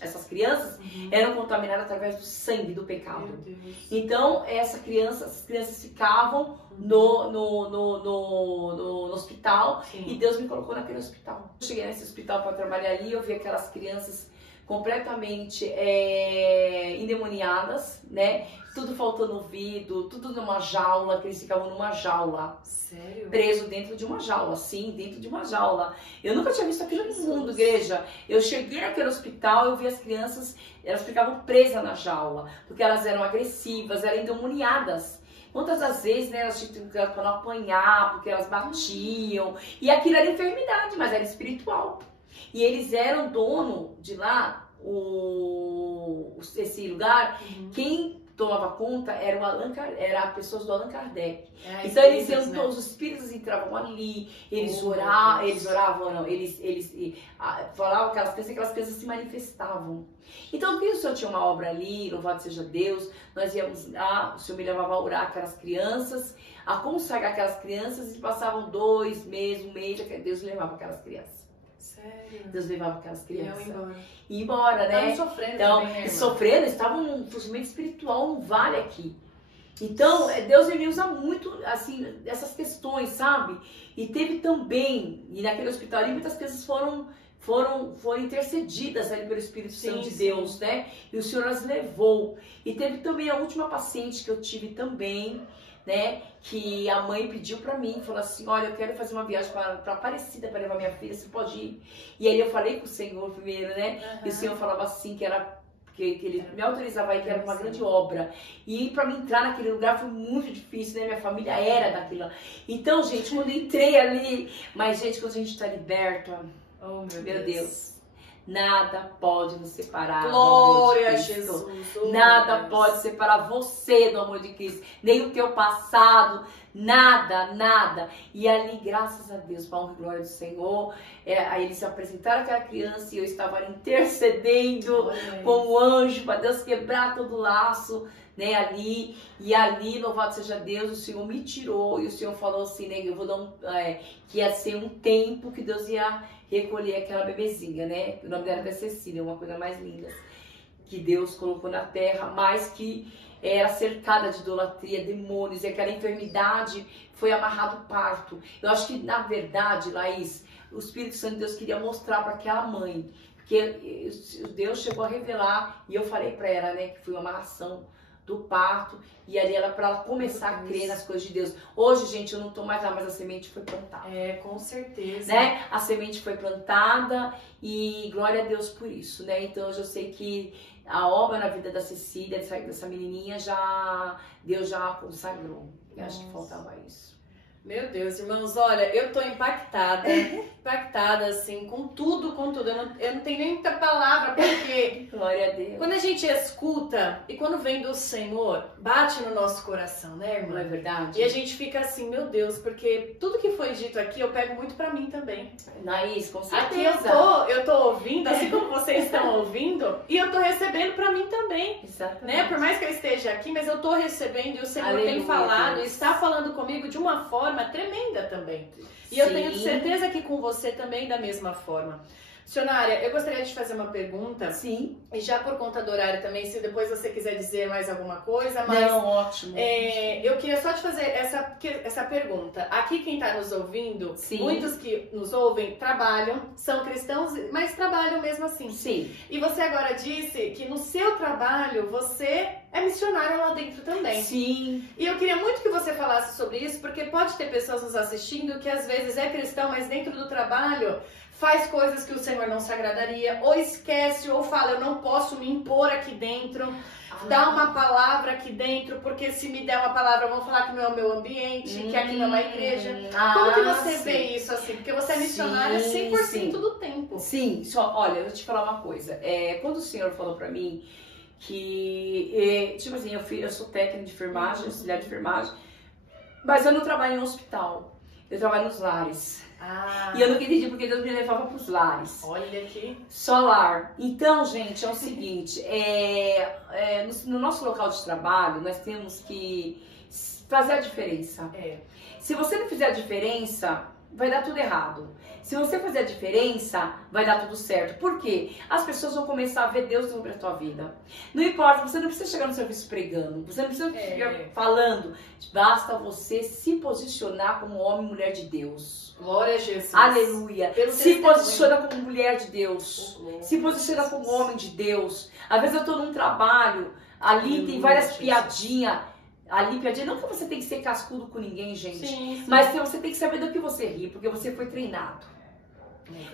essas crianças eram contaminadas através do sangue do pecado. Então, essas crianças ficavam no hospital. Sim. E Deus me colocou naquele hospital. Eu cheguei nesse hospital para trabalhar ali, eu vi aquelas crianças completamente endemoniadas, né? Tudo faltando ouvido, tudo numa jaula, que eles ficavam numa jaula. Sério? Preso dentro de uma jaula, sim, dentro de uma jaula. Eu nunca tinha visto aquilo no mundo, igreja. Eu cheguei naquele hospital, eu vi as crianças, elas ficavam presas na jaula, porque elas eram agressivas, eram endemoniadas. Quantas das vezes, né, elas tinham que não apanhar, porque elas batiam. E aquilo era enfermidade, mas era espiritual. E eles eram dono de lá, esse lugar, quem tomava conta era pessoas do Allan Kardec. Então os espíritos entravam ali, eles falavam aquelas crianças se manifestavam. Então, o Senhor tinha uma obra ali, louvado seja Deus, nós íamos lá, o Senhor me levava a orar aquelas crianças, a consagrar aquelas crianças, e passavam 2 meses, 1 mês, Deus levava aquelas crianças. Sério? Deus levava aquelas crianças. E embora, né? Estavam sofrendo então, também, né, sofrendo, estavam num sofrimento espiritual, um vale aqui. Então, Deus me usa muito, assim, essas questões, sabe? E teve também, e naquele hospital ali, muitas crianças foram intercedidas ali pelo Espírito Santo de Deus, né? E o Senhor as levou. E teve também a última paciente que eu tive também, né? Que a mãe pediu pra mim, falou assim, olha, eu quero fazer uma viagem pra Aparecida pra levar minha filha, você pode ir? E aí eu falei com o Senhor primeiro, né? E o Senhor falava assim, que ele me autorizava aí, que era uma grande obra. E para mim entrar naquele lugar foi muito difícil, né? Minha família era daquilo. Então, gente, quando eu entrei ali... Mas, gente, quando a gente está liberta... Oh, meu Deus. Nada pode nos separar. Glória a Jesus. Nada pode separar você do amor de Cristo. Nem o teu passado. Nada. E ali, graças a Deus, para a honra e glória do Senhor, aí eles apresentaram aquela criança e eu estava intercedendo como anjo para Deus quebrar todo o laço, né, ali. E ali, louvado seja Deus, o Senhor me tirou e o Senhor falou assim, né, eu vou dar que ia ser um tempo que Deus ia recolher aquela bebezinha, né? O nome dela é Cecília, uma coisa mais linda que Deus colocou na terra, mas que era cercada de idolatria, demônios, e aquela enfermidade foi amarrado o parto. Eu acho que, na verdade, Laís, o Espírito Santo de Deus queria mostrar para aquela mãe, porque Deus chegou a revelar, e eu falei para ela, né, que foi uma amarração do parto, e ali para ela começar a crer nas coisas de Deus. Hoje, gente, eu não tô mais lá, mas a semente foi plantada. Com certeza. Né? A semente foi plantada, e glória a Deus por isso, né? Então, hoje eu sei que a obra na vida da Cecília, dessa menininha, Deus já a consagrou. Eu acho que faltava isso. Meu Deus, irmãos, olha, eu tô impactada, assim, com tudo. Eu não tenho nem muita palavra, porque glória a Deus. Quando a gente escuta e quando vem do Senhor, bate no nosso coração, né, irmã? Não é verdade? E a gente fica assim, meu Deus, porque tudo que foi dito aqui eu pego muito pra mim também. Laís, com certeza. Aqui eu tô ouvindo, assim como vocês estão ouvindo, e eu tô recebendo pra mim também. Exatamente. Né? Por mais que eu esteja aqui, mas eu tô recebendo e o Senhor tem falado, está falando comigo de uma forma tremenda também. E eu tenho certeza que com você também da mesma forma. Missionária, eu gostaria de fazer uma pergunta. Sim. E já por conta do horário também, se depois você quiser dizer mais alguma coisa. Mas, não, ótimo. Eu queria só te fazer essa pergunta. Aqui quem está nos ouvindo, muitos que nos ouvem trabalham, são cristãos, mas trabalham mesmo assim. Sim. E você agora disse que no seu trabalho você é missionária lá dentro também. Sim. E eu queria muito que você falasse sobre isso, porque pode ter pessoas nos assistindo que às vezes é cristão, mas dentro do trabalho faz coisas que o Senhor não se agradaria, ou esquece, ou fala, eu não posso me impor aqui dentro, dá uma palavra aqui dentro, porque se me der uma palavra vão falar que não é o meu ambiente, que aqui não é uma igreja. Como que você vê isso assim? Porque você é missionária 100% do tempo. Sim, olha, eu vou te falar uma coisa. Quando o Senhor falou pra mim que, tipo assim, eu sou técnica de enfermagem, auxiliar de enfermagem, mas eu não trabalho em um hospital, eu trabalho nos lares. E eu nunca entendi porque Deus me levava para os lares. Olha aqui. Só lar. Então, gente, é o seguinte, no nosso local de trabalho, nós temos que fazer a diferença. Se você não fizer a diferença, vai dar tudo errado. Se você fizer a diferença, vai dar tudo certo. Por quê? As pessoas vão começar a ver Deus sobre a tua vida. Não importa, você não precisa chegar no serviço pregando. Você não precisa ficar falando. Basta você se posicionar como homem e mulher de Deus. Glória a Jesus. Aleluia. Se posiciona como mulher de Deus. Se posiciona como homem de Deus. Às vezes eu tô num trabalho, ali tem várias piadinhas. Ali, piadinha, não que você tem que ser cascudo com ninguém, gente. Mas que você tem que saber do que você ri, porque você foi treinado.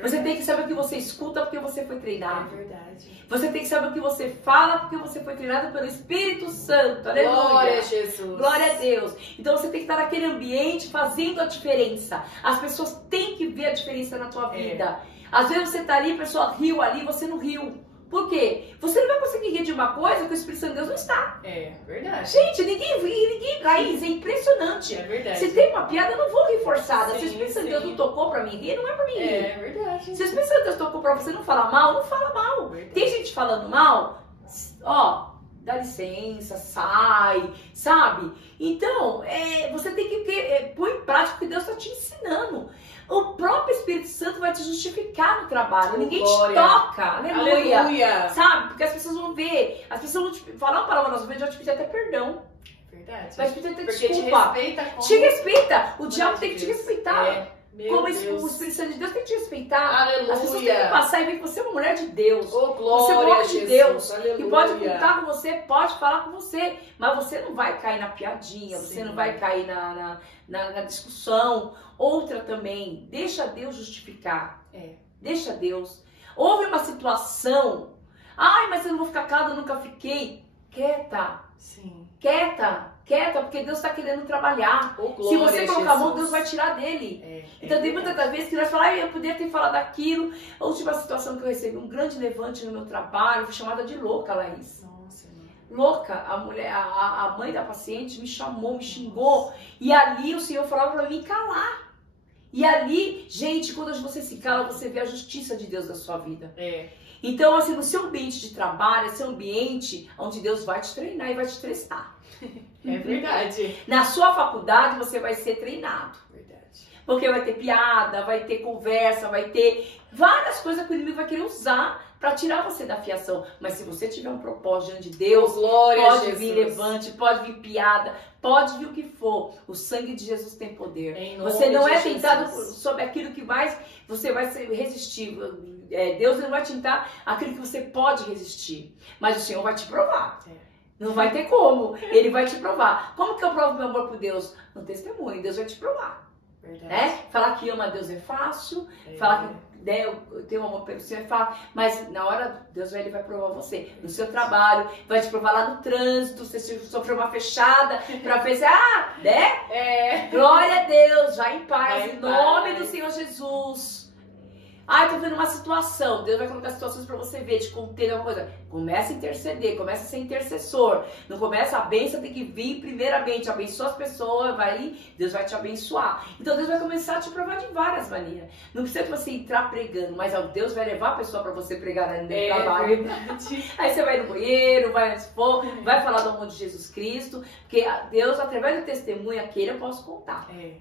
Você tem que saber o que você escuta, porque você foi treinado. É verdade. Você tem que saber o que você fala, porque você foi treinado pelo Espírito Santo. Aleluia. Glória a Jesus. Glória a Deus. Então você tem que estar naquele ambiente fazendo a diferença. As pessoas têm que ver a diferença na tua vida. Às vezes você tá ali, a pessoa riu ali, você não riu. Por quê? Você não vai conseguir rir de uma coisa que o Espírito Santo de Deus não está. É verdade. Gente, ninguém Laís, é impressionante. É verdade. Se tem uma piada, eu não vou rir forçada. Sim, Se o Espírito Santo de Deus sim. não tocou pra mim rir, não é pra mim rir. É verdade. Se o Espírito Santo de Deus tocou pra você não falar mal, não fala mal. Verdade. Tem gente falando mal, ó, dá licença, sai, sabe? Então, você tem que pôr em prática o que Deus está te ensinando. O próprio Espírito Santo vai te justificar no trabalho. Ninguém Glória. te toca. Aleluia. Aleluia. Sabe? Porque as pessoas vão ver. As pessoas vão te falar uma palavra na sua frente, vai te pedir até perdão. Verdade. Vai te pedir até Porque desculpa. te respeita como... Te respeita. O Como diabo de tem que te Deus. respeitar. É. Meu Como Deus. o Espírito Santo de Deus tem que te respeitar. Aleluia. As pessoas têm que passar e ver que você é uma mulher de Deus. Oh, Você é glória uma a de Jesus. Deus. Aleluia. Que pode contar com você, pode falar com você. Mas você não vai cair na piadinha, você Sim. não vai cair na discussão. Outra também, deixa Deus justificar. Deixa Deus. Houve uma situação. Ai, mas eu não vou ficar calada, eu nunca fiquei. Quieta. Sim. Quieta, porque Deus está querendo trabalhar. Oh, Se glória você a colocar a mão, Jesus. Deus vai tirar dele. Então tem verdade. muitas vezes que nós falamos, eu podia ter falado daquilo. A última situação que eu recebi, um grande levante no meu trabalho, fui chamada de louca, Laís. Nossa, irmã. Louca, a mulher, a mãe da paciente me chamou, me xingou. E ali o Senhor falava para mim calar. E ali, gente, quando você se cala, você vê a justiça de Deus na sua vida. Então, assim, no seu ambiente de trabalho, esse ambiente onde Deus vai te treinar e vai te testar. É verdade. Na sua faculdade, você vai ser treinado. Verdade. Porque vai ter piada, vai ter conversa, vai ter várias coisas que o inimigo vai querer usar para tirar você da fiação. Mas se você tiver um propósito diante de Deus, Glória a pode Jesus. vir levante, pode vir piada, pode vir o que for. O sangue de Jesus tem poder. Em nome Você não de é Jesus. tentado sobre aquilo que você vai resistir. Deus não vai tentar aquilo que você pode resistir. Mas o Senhor vai te provar. Não vai ter como. Ele vai te provar. Como que eu provo meu amor por Deus? No testemunho. Deus vai te provar. Verdade. Né? Falar que ama a Deus é fácil. Falar que eu tenho amor pelo Senhor é fácil. Mas na hora, Ele vai provar você. No seu trabalho. Vai te provar lá no trânsito. Você sofreu uma fechada. Pra pensar, né? Glória a Deus. Vai em paz. Vai em Em nome paz. do Senhor Jesus. Ai, tô vendo uma situação. Deus vai colocar situações pra você ver, te conter alguma coisa. Começa a interceder, começa a ser intercessor. Não começa, a bênção tem que vir primeiramente. Abençoa as pessoas, Deus vai te abençoar. Então Deus vai começar a te provar de várias maneiras. Não precisa você entrar pregando, mas Deus vai levar a pessoa pra você pregar no trabalho. Verdade. Aí você vai no banheiro, vai onde for, vai falar do amor de Jesus Cristo. Porque Deus, através do testemunho, aquele eu posso contar. Né?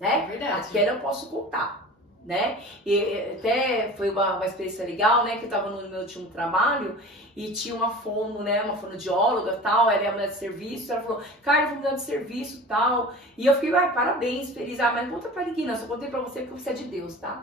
É verdade. Aquele eu posso contar. Né? E até foi uma experiência legal, né? Que eu tava no meu último trabalho e tinha uma fono, né? Uma fonoaudióloga e tal, ela é mulher de serviço, ela falou, cara, eu vou mudar de serviço e tal. E eu fiquei, parabéns, feliz. Mas não conta pra ninguém, não, só contei pra você porque você é de Deus, tá?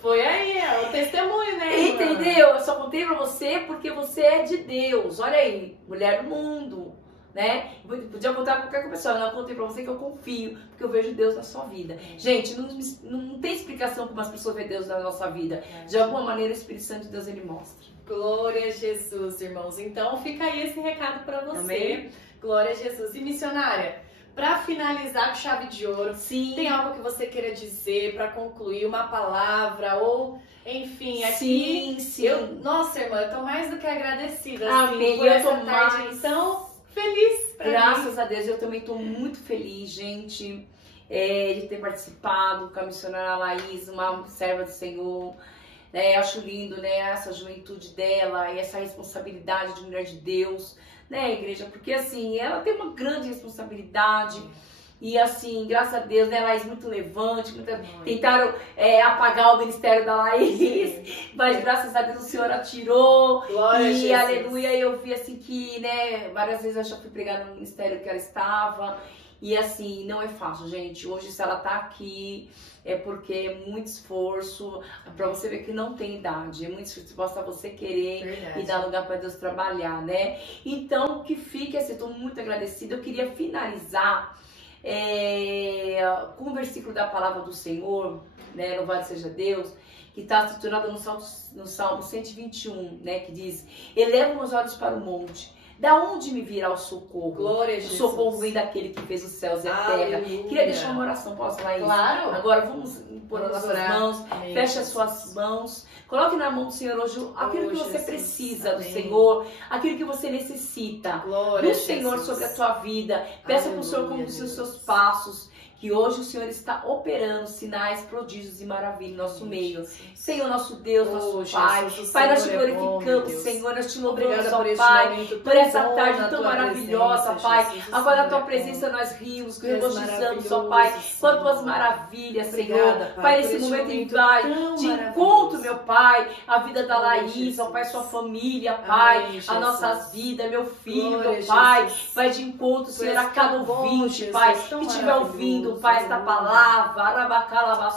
Foi aí, o testemunho, né? Entendeu? Eu só contei pra você porque você é de Deus. Olha aí, mulher do mundo. Né? Podia contar com qualquer pessoa, não, eu contei pra você que eu confio, porque eu vejo Deus na sua vida. Gente, não tem explicação como as pessoas veem Deus na nossa vida. De alguma maneira o Espírito Santo de Deus ele mostra. Glória a Jesus, irmãos. Então fica aí esse recado pra você. Amém. Glória a Jesus. E missionária, pra finalizar com chave de ouro, Sim. tem algo que você queira dizer pra concluir, uma palavra ou... Enfim, aqui... Sim. Nossa, irmã, eu tô mais do que agradecida Amém. por Eu essa tô tarde mais... tão feliz pra mim. Graças a Deus, eu também tô muito feliz, gente, de ter participado com a missionária Laís, uma serva do Senhor. Acho lindo, né, essa juventude dela e essa responsabilidade de mulher de Deus, né, igreja? Porque, assim, ela tem uma grande responsabilidade. E assim, graças a Deus, né, Laís muito levante, tentaram apagar o ministério da Laís, mas graças a Deus o Senhor atirou. Glória e a Jesus. aleluia, eu vi assim que, né, várias vezes eu já fui pregar no ministério que ela estava. E assim, não é fácil, gente. Hoje, se ela tá aqui, é porque é muito esforço, pra você ver que não tem idade. É muito esforço, basta você querer Verdade. e dar lugar pra Deus trabalhar, né? Então, que fique assim, tô muito agradecida. Eu queria finalizar com o versículo da palavra do Senhor, né, louvado seja Deus, que está estruturado no Salmo 121, né, que diz, eleva meus olhos para o monte, da onde me virá o socorro? Glória a O Jesus. socorro vem daquele que fez os céus e a terra. Aleluia. Queria deixar uma oração, posso, Laís? Claro. Agora vamos pôr as Vamos nossas orar. mãos, Amém. feche as suas mãos, Coloque na mão do Senhor hoje aquilo que você precisa do Senhor, aquilo que você necessita do Senhor sobre a tua vida. Peça para o Senhor conduzir os seus passos. Que hoje o Senhor está operando sinais, prodígios e maravilhas em nosso meio. Senhor, nosso Deus, nosso Pai. Pai, nós te glorificamos, Senhor. Nós te louvamos, ó Pai, por essa tarde tão maravilhosa, Pai. Agora na tua presença nós rimos, regozijamos, ó Pai, com as tuas maravilhas, Senhor. Pai, nesse momento em vai de encontro, meu Pai, a vida da Laís, ó Pai, sua família, Pai, a nossas vidas, meu filho, meu Pai. Vai de encontro, Senhor, a cada ouvinte, Pai, que estiver ouvindo, Pai, esta palavra,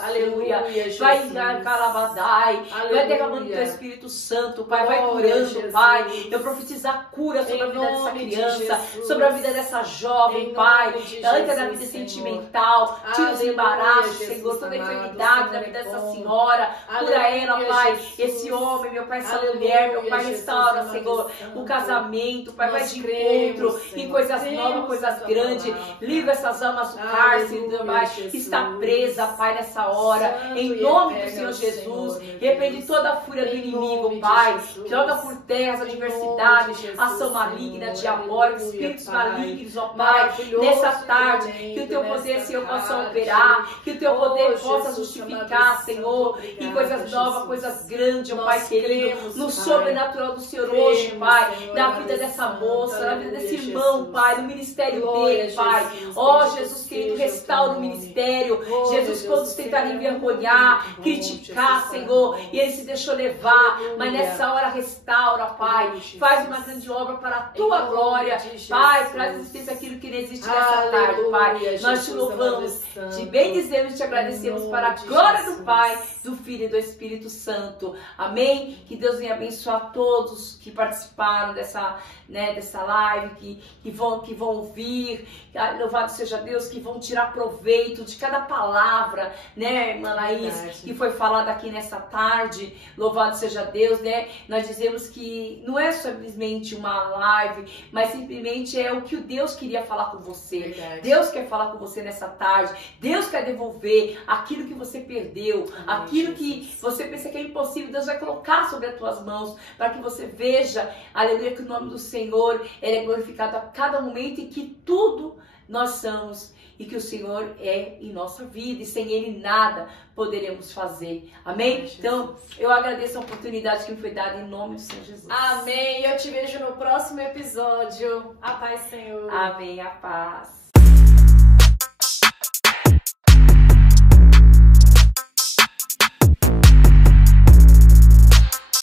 aleluia, vai calabadai, vai derramando o teu Espírito Santo, Pai, vai curando, Pai. Eu profetizo a cura sobre a vida dessa criança, sobre a vida dessa jovem, Pai, antes da vida sentimental, tira os embaraços, Senhor, toda a enfermidade da vida dessa senhora, cura ela, Pai, esse homem, meu Pai, essa mulher, meu Pai, restaura, Senhor, o casamento, Pai, vai de encontro em coisas novas, coisas grandes, livra essas almas do cárcere, Pai, que está presa, Pai, nessa hora, em nome do Senhor Jesus. Repreende toda a fúria do inimigo, Pai, joga por terra as adversidades, ação maligna, diabólica, espíritos malignos, ó Pai, nessa tarde, que o teu poder, Senhor, possa operar, que o teu poder possa justificar, Senhor, em coisas novas, coisas grandes, ó Pai querido, no sobrenatural do Senhor hoje, Pai, na vida dessa moça, na vida desse irmão, Pai, no ministério dele, Pai, ó Jesus querido, restaura o ministério. Jesus, quando tentarem envergonhar, criticar, Senhor, e ele se deixou levar, mas nessa hora restaura, Pai, faz uma grande obra para a tua glória, Pai, traz existência aquilo que não existe nessa tarde, Pai. Nós te louvamos, te bendizemos e te agradecemos para a glória do Pai, do Filho e do Espírito Santo. Amém? Que Deus venha abençoar todos que participaram dessa live, que vão ouvir. Louvado seja Deus, que vão tirar proveito de cada palavra, né, irmã Laís, que foi falada aqui nessa tarde. Louvado seja Deus, né? Nós dizemos que não é simplesmente uma live, mas simplesmente é o que o Deus queria falar com você. Verdade. Deus quer falar com você nessa tarde. Deus quer devolver aquilo que você perdeu, aquilo que você pensa que é impossível. Deus vai colocar sobre as tuas mãos para que você veja, aleluia, que o nome do Senhor é glorificado a cada momento e que tudo nós somos e que o Senhor é em nossa vida e sem Ele nada poderemos fazer. Amém? Então, eu agradeço a oportunidade que me foi dada em nome do Senhor Jesus. Amém. Eu te vejo no próximo episódio. A paz, Senhor. Amém. A paz.